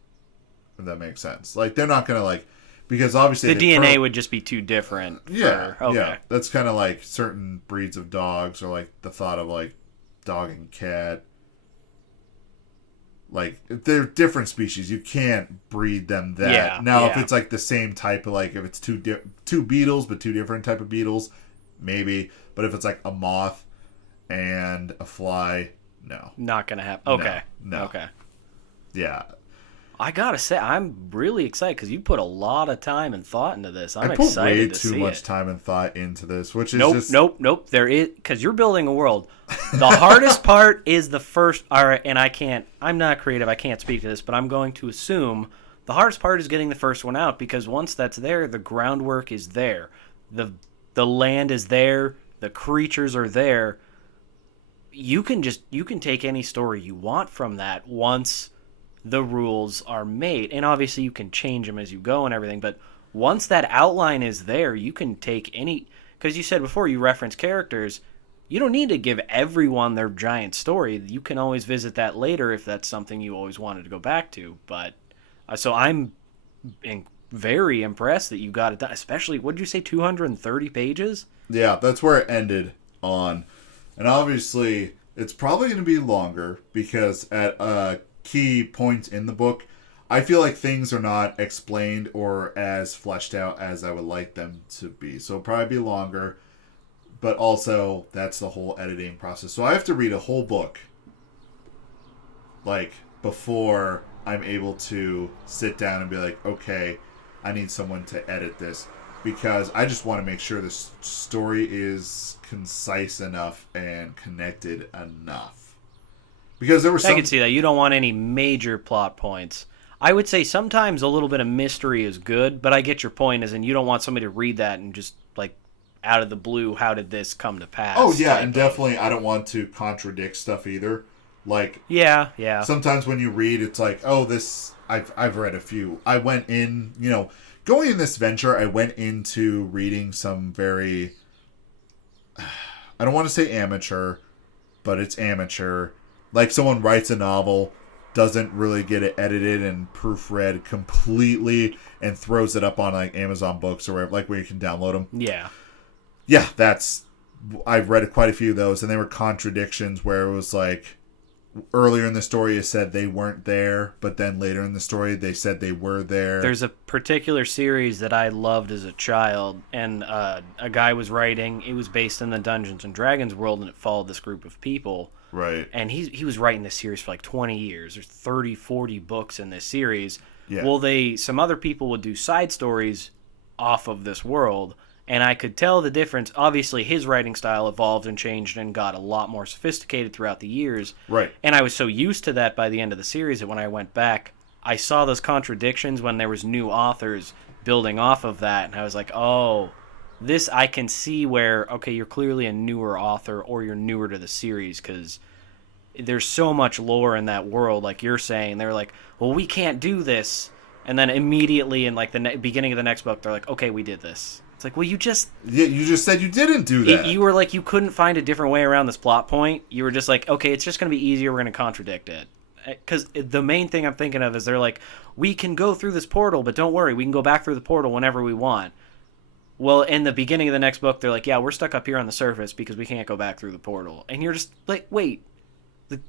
If that makes sense. Like they're not gonna like, because obviously the DNA would just be too different. Yeah, okay. Yeah. That's kind of like certain breeds of dogs, or like the thought of like dog and cat. Like they're different species, you can't breed them that. Yeah, now, if it's like the same type of like if it's two beetles but two different type of beetles, maybe. But if it's like a moth and a fly, no, not gonna happen. Okay, no. Okay, yeah. I gotta say, I'm really excited because you put a lot of time and thought into this. I'm excited. excited to see it. I put way too much time and thought into this, which is nope. There is, because you're building a world. The hardest part is the first. All right, and I'm not creative. I can't speak to this, but I'm going to assume the hardest part is getting the first one out, because once that's there, the groundwork is there. The land is there. The creatures are there. You can take any story you want from that once the rules are made, and obviously you can change them as you go and everything, but once that outline is there, you can take any, because you said before you reference characters, you don't need to give everyone their giant story. You can always visit that later if that's something you always wanted to go back to. But so I'm very impressed that you got it done, especially, what did you say, 230 pages? Yeah, that's where it ended on. And obviously it's probably going to be longer, because at key points in the book, I feel like things are not explained or as fleshed out as I would like them to be. So it'll probably be longer. but also that's the whole editing process. So I have to read a whole book, like, before I'm able to sit down and be like, okay, I need someone to edit this, because I just want to make sure this story is concise enough and connected enough. Because there were some... I can see that. You don't want any major plot points. I would say sometimes a little bit of mystery is good, but I get your point, as in you don't want somebody to read that and just, like, out of the blue, how did this come to pass? Oh, yeah, and definitely I don't want to contradict stuff either. Like, yeah. Sometimes when you read, it's like, oh, this... I've read a few. I went in, going in this venture, I went into reading some very... I don't want to say amateur, but it's amateur. Like, someone writes a novel, doesn't really get it edited and proofread completely, and throws it up on, like, Amazon Books or wherever, like, where you can download them. Yeah. Yeah, I've read quite a few of those, and they were contradictions where it was like, earlier in the story it said they weren't there, but then later in the story they said they were there. There's a particular series that I loved as a child, and a guy was writing. It was based in the Dungeons and Dragons world, and it followed this group of people. Right. And he was writing this series for like 20 years. There's 30, 40 books in this series. Yeah. Well, some other people would do side stories off of this world, and I could tell the difference. Obviously, his writing style evolved and changed and got a lot more sophisticated throughout the years. Right. And I was so used to that by the end of the series that when I went back, I saw those contradictions when there was new authors building off of that. And I was like, oh, this I can see where, okay, you're clearly a newer author or you're newer to the series, because there's so much lore in that world. Like you're saying, they're like, well, we can't do this. And then immediately in like the beginning of the next book, they're like, okay, we did this. It's like, well, you just said you didn't do that. You were like, you couldn't find a different way around this plot point. You were just like, okay, it's just going to be easier. We're going to contradict it. Because the main thing I'm thinking of is they're like, we can go through this portal, but don't worry, we can go back through the portal whenever we want. Well, in the beginning of the next book, they're like, yeah, we're stuck up here on the surface because we can't go back through the portal. And you're just like, wait,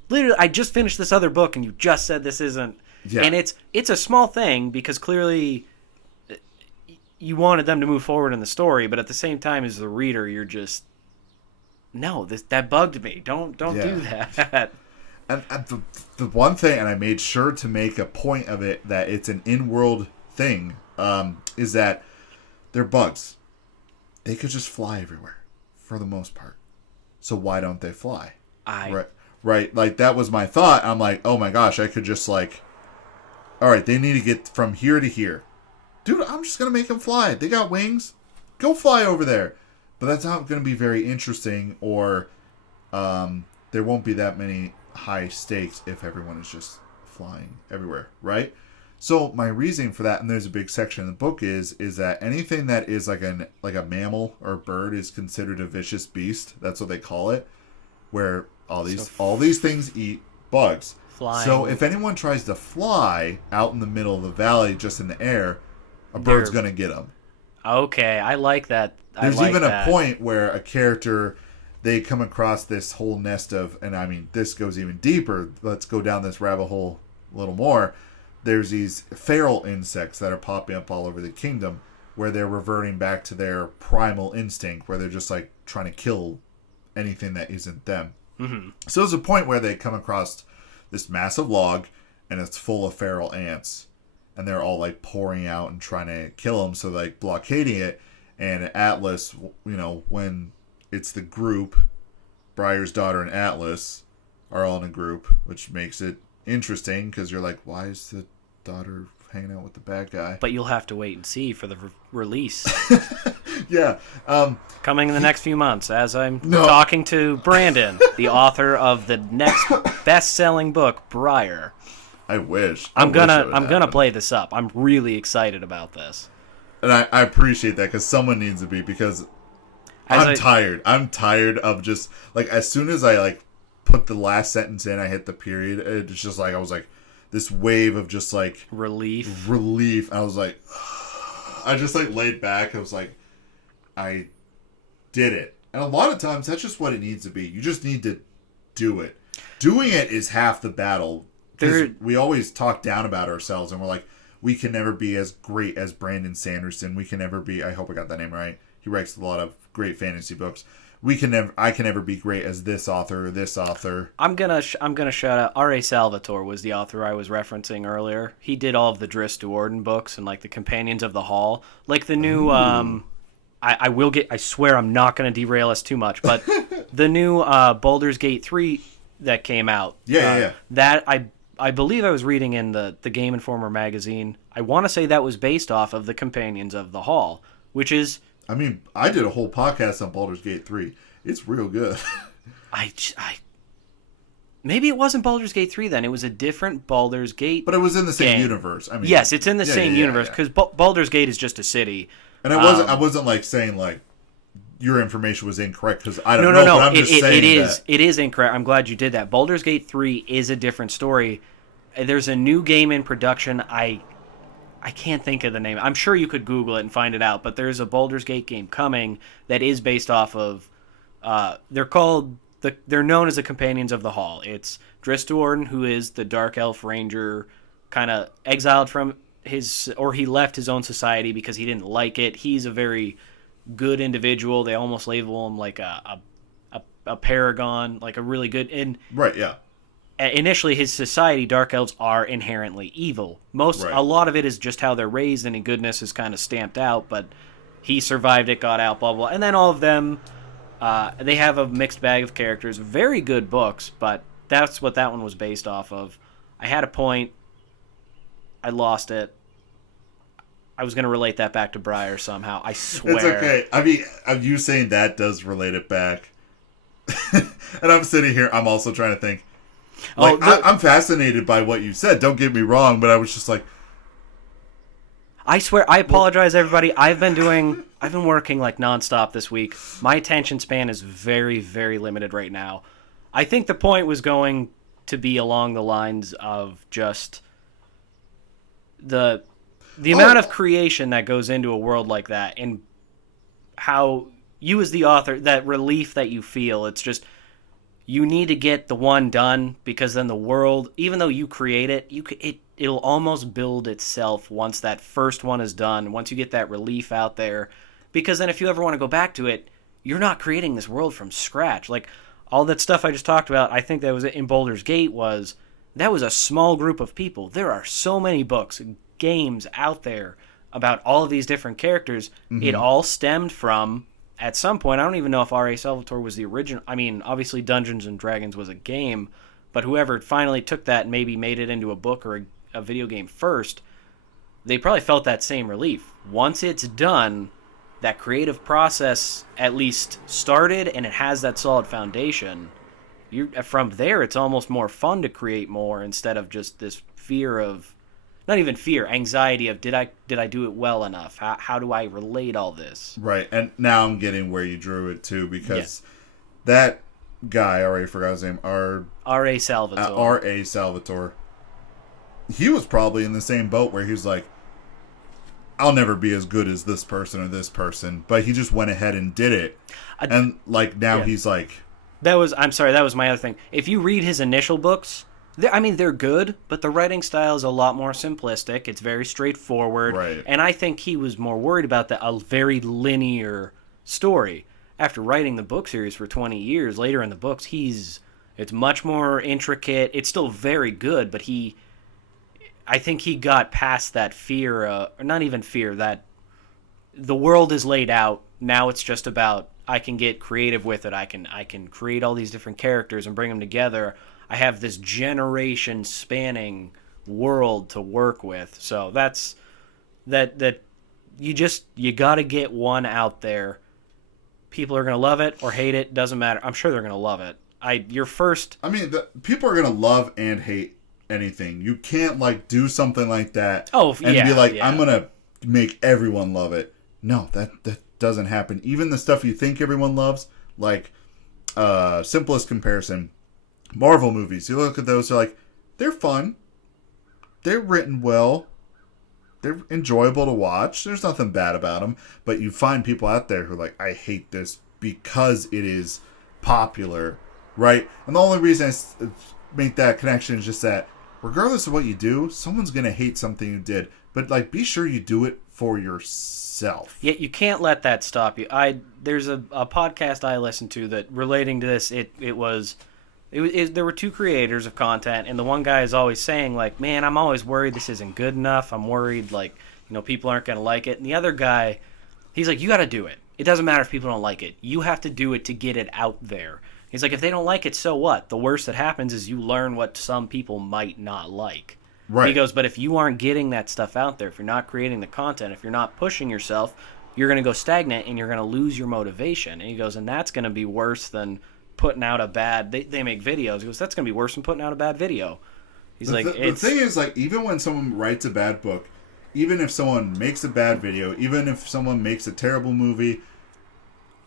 literally, I just finished this other book and you just said this isn't. Yeah. And it's a small thing because clearly you wanted them to move forward in the story, but at the same time, as the reader, you're just, no, that bugged me. Don't do that. And the one thing, and I made sure to make a point of it, that it's an in-world thing, is that they're bugs. They could just fly everywhere, for the most part. So why don't they fly? Right. Like, that was my thought. I'm like, oh my gosh, I could just like, all right, they need to get from here to here. Dude, I'm just going to make them fly. They got wings. Go fly over there. But that's not going to be very interesting, or there won't be that many high stakes if everyone is just flying everywhere, right? So my reasoning for that, and there's a big section in the book, is that anything that is like a mammal or bird is considered a vicious beast. That's what they call it, where all these things eat bugs. Flying. So if anyone tries to fly out in the middle of the valley, just in the air, a bird's going to get them. Okay, I like that. There's even a point where a character, they come across this whole nest of, and I mean, this goes even deeper. Let's go down this rabbit hole a little more. There's these feral insects that are popping up all over the kingdom, where they're reverting back to their primal instinct, where they're just like trying to kill anything that isn't them. Mm-hmm. So there's a point where they come across this massive log, and it's full of feral ants. And they're all like pouring out and trying to kill them, so like blockading it. And Atlas, when it's the group, Briar's daughter and Atlas are all in a group, which makes it interesting because you're like, why is the daughter hanging out with the bad guy? But you'll have to wait and see for the release. Yeah. Coming in the next few months, as I'm talking to Brandon, the author of the next best-selling book, Briar. I wish. I'm gonna play this up. I'm really excited about this. And I appreciate that, because someone needs to be, because I'm tired. I'm tired of just, like, as soon as I, like, put the last sentence in, I hit the period, it's just like, I was like, this wave of just, like... Relief. I was like... I just, like, laid back. I was like, I did it. And a lot of times, that's just what it needs to be. You just need to do it. Doing it is half the battle. We always talk down about ourselves, and we're like, we can never be as great as Brandon Sanderson. We can never be... I hope I got that name right. He writes a lot of great fantasy books. I can never be great as this author or this author. I'm gonna shout out R.A. Salvatore was the author I was referencing earlier. He did all of the Driss Duorden books and like the Companions of the Hall, like the new. I swear I'm not gonna derail us too much, but the new Baldur's Gate 3 that came out. Yeah. That I believe I was reading in the Game Informer magazine. I want to say that was based off of the Companions of the Hall, which is. I mean, I did a whole podcast on Baldur's Gate 3. It's real good. I maybe it wasn't Baldur's Gate 3 then. It was a different Baldur's Gate. But it was in the same game. universe. I mean, yes, it's in the same universe because Baldur's Gate is just a city. And I wasn't like saying like your information was incorrect because I don't know. No. But I'm just saying it is incorrect. I'm glad you did that. Baldur's Gate 3 is a different story. There's a new game in production. I can't think of the name. I'm sure you could Google it and find it out. But there's a Baldur's Gate game coming that is based off of. They're known as the Companions of the Hall. It's Driss Duorden, who is the Dark Elf Ranger, kind of exiled from he left his own society because he didn't like it. He's a very good individual. They almost label him like a paragon, like a really good. And right, yeah. Initially, his society, Dark Elves, are inherently evil. A lot of it is just how they're raised, and goodness is kind of stamped out. But he survived it, got out, blah blah. And then all of them, they have a mixed bag of characters. Very good books, but that's what that one was based off of. I had a point. I lost it. I was going to relate that back to Briar somehow. I swear. It's okay. I mean, you saying that does relate it back. And I'm sitting here, I'm also trying to think. Like, I'm fascinated by what you said. Don't get me wrong, but I was just like... I swear, I apologize, everybody. I've been working like nonstop this week. My attention span is very, very limited right now. I think the point was going to be along the lines of just the amount of creation that goes into a world like that, and how you as the author, that relief that you feel. It's just, you need to get the one done, because then the world, even though you create it, it'll almost build itself once that first one is done, once you get that relief out there. Because then if you ever want to go back to it, you're not creating this world from scratch. Like, all that stuff I just talked about, I think that was in Baldur's Gate, that was a small group of people. There are so many books, games out there about all of these different characters. Mm-hmm. It all stemmed from, at some point, I don't even know if R.A. Salvatore was the original. I mean, obviously Dungeons & Dragons was a game, but whoever finally took that and maybe made it into a book or a video game first, they probably felt that same relief. Once it's done, that creative process at least started, and it has that solid foundation. From there, it's almost more fun to create more, instead of just this fear of, not even fear, anxiety of, did I do it well enough? How do I relate all this? Right, and now I'm getting where you drew it to, because that guy, I already forgot his name, R.A. Salvatore. R.A. Salvatore. He was probably in the same boat where he was like, I'll never be as good as this person or this person, but he just went ahead and did it. And like now he's like, that was my other thing. If you read his initial books, they're good, but the writing style is a lot more simplistic. It's very straightforward. Right. And I think he was more worried about a very linear story. After writing the book series for 20 years, later in the books, it's much more intricate. It's still very good, but I think he got past that fear, or not even fear, that the world is laid out. Now it's just about, I can get creative with it. I can create all these different characters and bring them together. I have this generation spanning world to work with. So that's that you got to get one out there. People are going to love it or hate it, doesn't matter. I'm sure they're going to love it. People are going to love and hate anything. You can't like do something like that and be like, I'm going to make everyone love it. No, that doesn't happen. Even the stuff you think everyone loves, like simplest comparison, Marvel movies. You look at those, they're like, they're fun. They're written well. They're enjoyable to watch. There's nothing bad about them. But you find people out there who are like, I hate this because it is popular, right? And the only reason I make that connection is just that regardless of what you do, someone's going to hate something you did. But like, be sure you do it for yourself. Yeah, you can't let that stop you. There's a podcast I listened to that relating to this. There were two creators of content, and the one guy is always saying like, "Man, I'm always worried this isn't good enough. I'm worried like people aren't gonna like it." And the other guy, he's like, "You got to do it. It doesn't matter if people don't like it. You have to do it to get it out there." He's like, "If they don't like it, so what? The worst that happens is you learn what some people might not like." Right. He goes, "But if you aren't getting that stuff out there, if you're not creating the content, if you're not pushing yourself, you're going to go stagnant and you're going to lose your motivation." And he goes, "And that's going to be worse than putting out a bad..." They make videos. He goes, "That's going to be worse than putting out a bad video." He's the thing is, like, even when someone writes a bad book, even if someone makes a bad video, even if someone makes a terrible movie,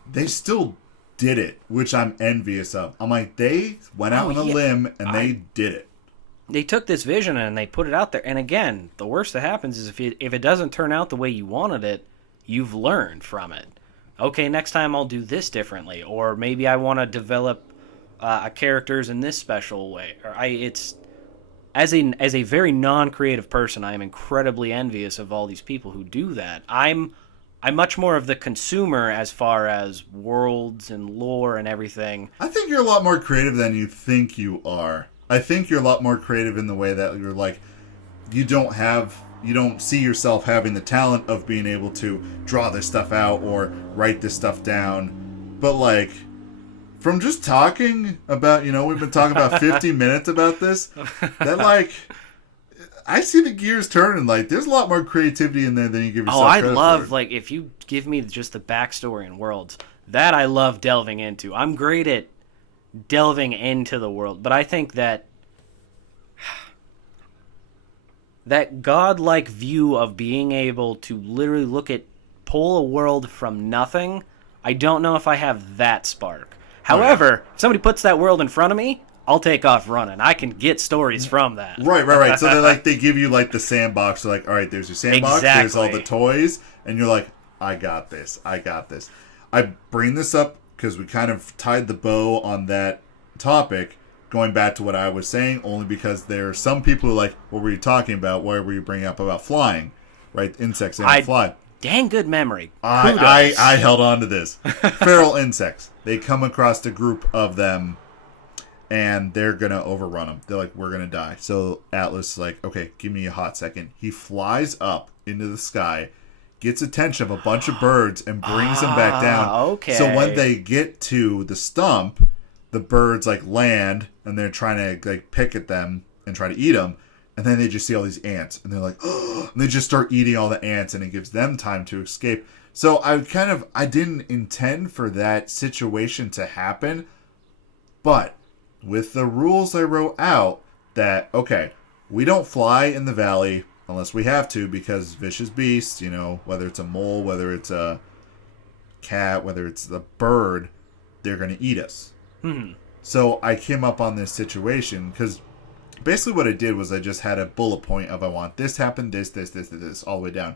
they still did it, which I'm envious of. I'm like, they went out on a limb and they did it. They took this vision and they put it out there. And again, the worst that happens is if it doesn't turn out the way you wanted it, you've learned from it. Okay, next time I'll do this differently, or maybe I want to develop characters in this special way. Or as a very non-creative person, I am incredibly envious of all these people who do that. I'm much more of the consumer as far as worlds and lore and everything. I think you're a lot more creative than you think you are. I think you're a lot more creative in the way that you're like, you don't see yourself having the talent of being able to draw this stuff out or write this stuff down. But like, from just talking about, we've been talking about 50 minutes about this, that like, I see the gears turning. Like, there's a lot more creativity in there than you give yourself credit for. I love, like, if you give me just the backstory and worlds, that I love delving into. I'm great at delving into the world, but I think that godlike view of being able to literally pull a world from nothing, I don't know if I have that spark. However, if somebody puts that world in front of me, I'll take off running. I can get stories from that. Right. So they give you like the sandbox. So like, all right, there's your sandbox. Exactly. There's all the toys, and you're like, I got this. I bring this up because we kind of tied the bow on that topic, going back to what I was saying, only because there are some people who are like, what were you talking about? Why were you bringing up about flying? Right? Insects and fly. Dang good memory. I held on to this. Feral insects. They come across a group of them, and they're going to overrun them. They're like, we're going to die. So Atlas is like, okay, give me a hot second. He flies up into the sky, gets attention of a bunch of birds, and brings them back down. Okay. So when they get to the stump, the birds like land, and they're trying to like pick at them and try to eat them. And then they just see all these ants, and they're like, oh, and they just start eating all the ants, and it gives them time to escape. So I didn't intend for that situation to happen, but with the rules I wrote out that, okay, we don't fly in the valley unless we have to because vicious beasts, whether it's a mole, whether it's a cat, whether it's the bird, they're going to eat us. Mm-hmm. So I came up on this situation because basically what I did was I just had a bullet point of I want this happen, this, all the way down.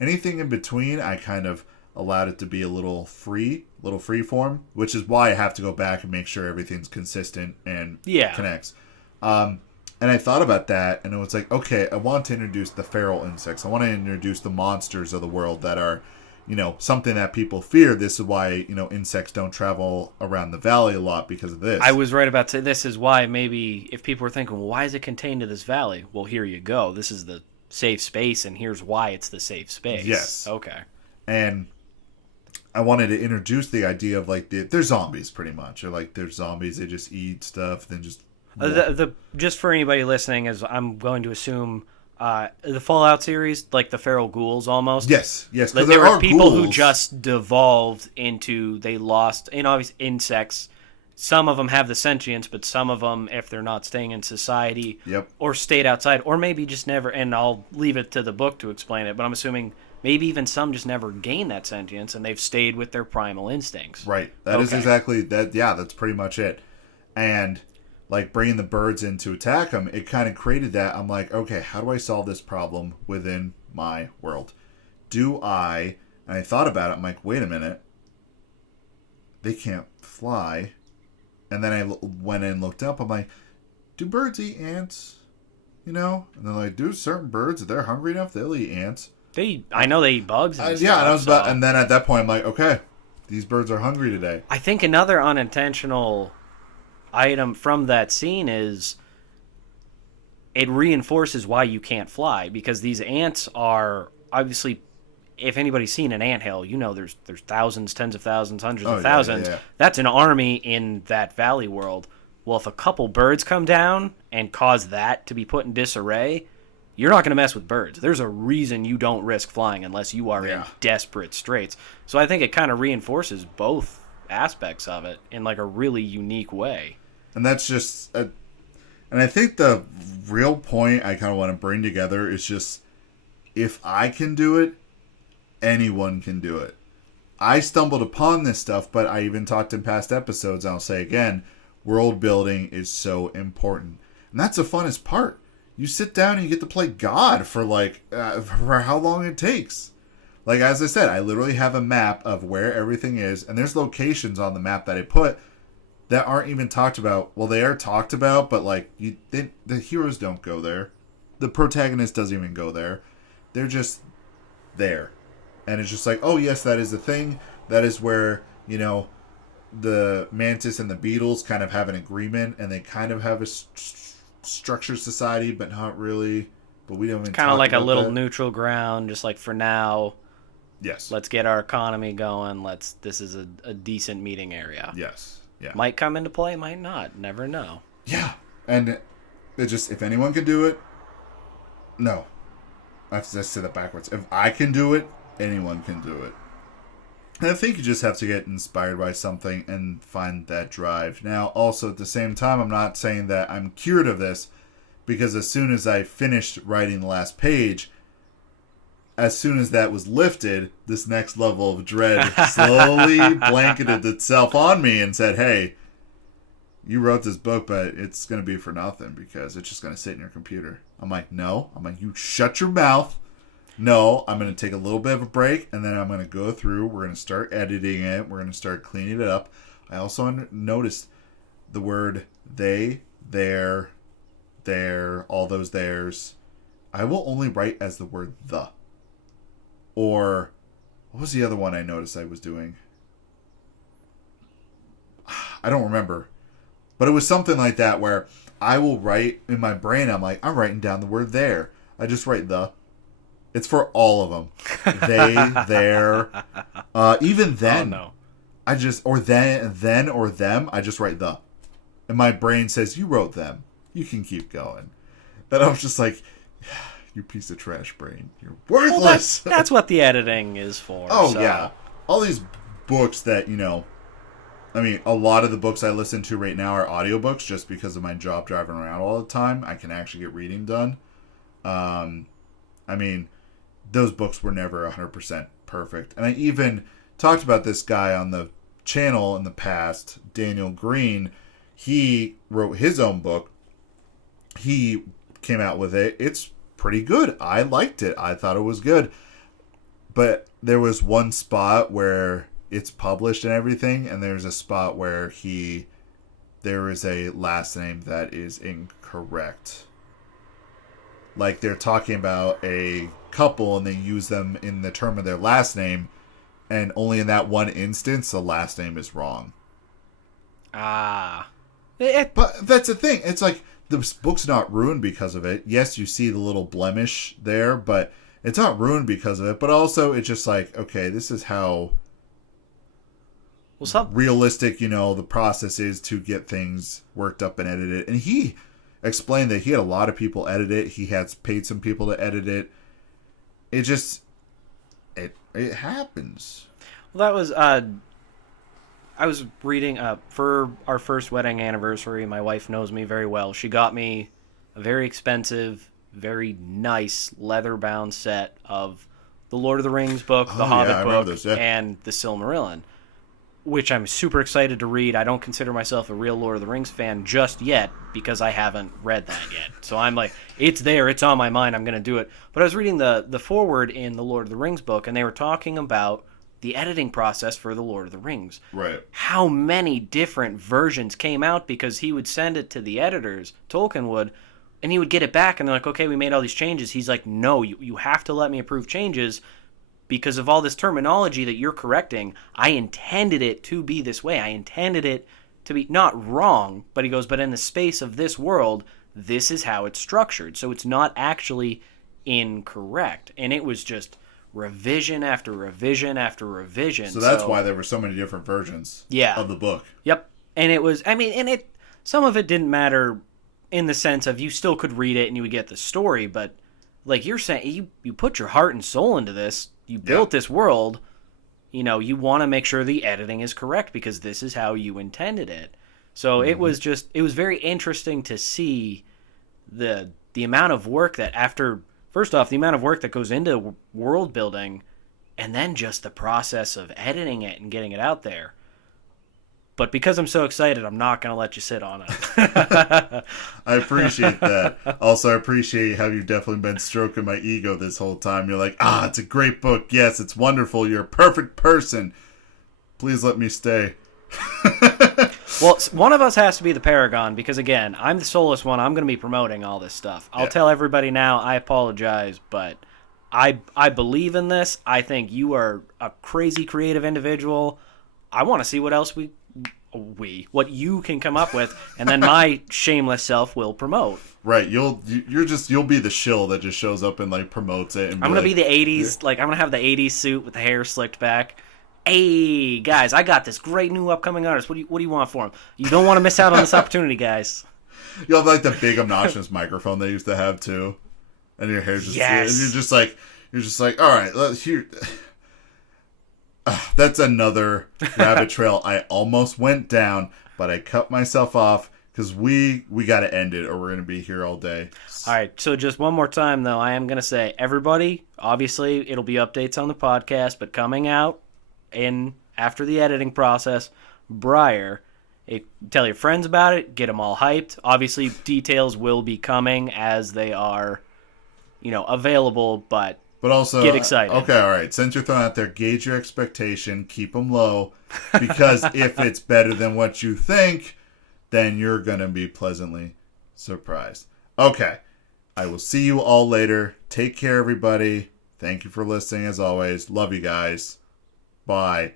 Anything in between, I kind of allowed it to be a little free form, which is why I have to go back and make sure everything's consistent and connects. And I thought about that, and it was like, okay, I want to introduce the feral insects. I want to introduce the monsters of the world that are, something that people fear. This is why, insects don't travel around the valley a lot because of this. I was right about to say this is why maybe if people were thinking, well, why is it contained to this valley? Well, here you go. This is the safe space, and here's why it's the safe space. Yes. Okay. And I wanted to introduce the idea of like they're zombies pretty much, or like they're zombies. They just eat stuff, then just just for anybody listening, as I'm going to assume, the Fallout series, like the feral ghouls, almost. Yes. Like, there were people who just devolved into obviously insects. Some of them have the sentience, but some of them, if they're not staying in society, or stayed outside, or maybe just never. And I'll leave it to the book to explain it. But I'm assuming maybe even some just never gained that sentience, and they've stayed with their primal instincts. Right. That is exactly that. Yeah, that's pretty much it. And like bringing the birds in to attack them, it kind of created that. I'm like, okay, how do I solve this problem within my world? And I thought about it. I'm like, wait a minute. They can't fly. And then I went and looked up. I'm like, do birds eat ants? And they're like, do certain birds, if they're hungry enough, they'll eat ants. I know they eat bugs and stuff. Yeah, and then at that point, I'm like, okay, these birds are hungry today. I think another unintentional item from that scene is it reinforces why you can't fly, because these ants are obviously, if anybody's seen an anthill, you know there's thousands, tens of thousands, hundreds of thousands. Yeah. That's an army in that valley world. Well, if a couple birds come down and cause that to be put in disarray, you're not going to mess with birds. There's a reason you don't risk flying unless you are in desperate straits. So I think it kind of reinforces both aspects of it in like a really unique way. And that's just... and I think the real point I kind of want to bring together is just, if I can do it, anyone can do it. I stumbled upon this stuff, but I even talked in past episodes, and I'll say again, world building is so important. And that's the funnest part. You sit down and you get to play God for for how long it takes. Like, as I said, I literally have a map of where everything is, and there's locations on the map that I put that aren't even talked about. Well, they are talked about, but like the heroes don't go there. The protagonist doesn't even go there. They're just there. And it's just like, oh yes, that is the thing. That is where, the Mantis and the Beetles kind of have an agreement, and they kind of have a structured society, but not really. But we don't even kind of like a little that. Neutral ground, just like for now. Yes. Let's get our economy going. This is a decent meeting area. Yes. Yeah. Might come into play, might not. Never know. Yeah. And it just, if anyone can do it, no. I have to just say that backwards. If I can do it, anyone can do it. And I think you just have to get inspired by something and find that drive. Now, also at the same time, I'm not saying that I'm cured of this, because as soon as I finished writing the last page, as soon as that was lifted, this next level of dread slowly blanketed itself on me and said, hey, you wrote this book, but it's going to be for nothing because it's just going to sit in your computer. I'm like, no. I'm like, you shut your mouth. No, I'm going to take a little bit of a break, and then I'm going to go through. We're going to start editing it. We're going to start cleaning it up. I also noticed the word they, their, all those theirs. I will only write as the word the. Or, what was the other one I noticed I was doing? I don't remember. But it was something like that where I will write in my brain, I'm like, I'm writing down the word there. I just write the. It's for all of them. They, their. Even then. Oh, no. I just, or then or them, I just write the. And my brain says, you wrote them. You can keep going. And I was just like, you piece of trash brain. You're worthless. Well, that's what the editing is for. Oh, so. yeah. All these books that, I mean, a lot of the books I listen to right now are audiobooks just because of my job driving around all the time. I can actually get reading done. I mean, those books were never 100% perfect. And I even talked about this guy on the channel in the past, Daniel Green. He wrote his own book. He came out with it. It's pretty good. I liked it. I thought it was good. But there was one spot where it's published and everything, and there's a spot where there is a last name that is incorrect. Like, they're talking about a couple and they use them in the term of their last name, and only in that one instance the last name is wrong. But that's the thing. It's like, the book's not ruined because of it. Yes, you see the little blemish there, but it's not ruined because of it. But also, it's just like, okay, this is how realistic, the process is to get things worked up and edited. And he explained that he had a lot of people edit it. He had paid some people to edit it. It just, it happens. Well, that was, I was reading, for our first wedding anniversary, my wife knows me very well. She got me a very expensive, very nice leather-bound set of the Lord of the Rings book, the Hobbit book, and the Silmarillion, which I'm super excited to read. I don't consider myself a real Lord of the Rings fan just yet because I haven't read that yet. So I'm like, it's there, it's on my mind, I'm going to do it. But I was reading the foreword in the Lord of the Rings book, and they were talking about the editing process for the Lord of the Rings. Right. How many different versions came out because he would send it to the editors, Tolkien would, And he would get it back, and they're like, okay, we made all these changes. He's like, no, you have to let me approve changes because of all this terminology that you're correcting. I intended it to be this way. I intended it to be not wrong, but he goes, but in the space of this world, this is how it's structured. So it's not actually incorrect. And it was just revision after revision after revision. So that's why there were so many different versions of the book. Yep. And it was, I mean, and it, some of it didn't matter in the sense of you still could read it and you would get the story, but like you're saying, you put your heart and soul into this. You built this world. You know, you want to make sure the editing is correct because this is how you intended it. So it was very interesting to see the amount of work that first off, the amount of work that goes into world building and then just the process of editing it and getting it out there. But because I'm so excited, I'm not going to let you sit on it. I appreciate that. Also, I appreciate how you've definitely been stroking my ego this whole time. You're like, it's a great book. Yes, it's wonderful. You're a perfect person. Please let me stay. Well, one of us has to be the paragon because, again, I'm the soulless one. I'm going to be promoting all this stuff. I'll tell everybody now, I apologize, but I believe in this. I think you are a crazy creative individual. I want to see what else what you can come up with, and then my shameless self will promote. Right, you'll be the shill that just shows up and like promotes it. And I'm gonna be the '80s, like I'm gonna have the '80s suit with the hair slicked back. Hey guys, I got this great new upcoming artist. What do you want for him? You don't want to miss out on this opportunity, guys. You'll have like the big obnoxious microphone they used to have too, and your hair's just and you're just like all right, let's here. That's another rabbit trail I almost went down, but I cut myself off because we got to end it or we're going to be here all day. All right, so just one more time, though, I am going to say, everybody, obviously, it'll be updates on the podcast, but coming out after the editing process, Briar, tell your friends about it, get them all hyped. Obviously, details will be coming as they are, available, but also, get excited. Okay, all right. Since you're throwing out there, gauge your expectation, keep them low, because if it's better than what you think, then you're going to be pleasantly surprised. Okay, I will see you all later. Take care, everybody. Thank you for listening, as always. Love you guys. Bye.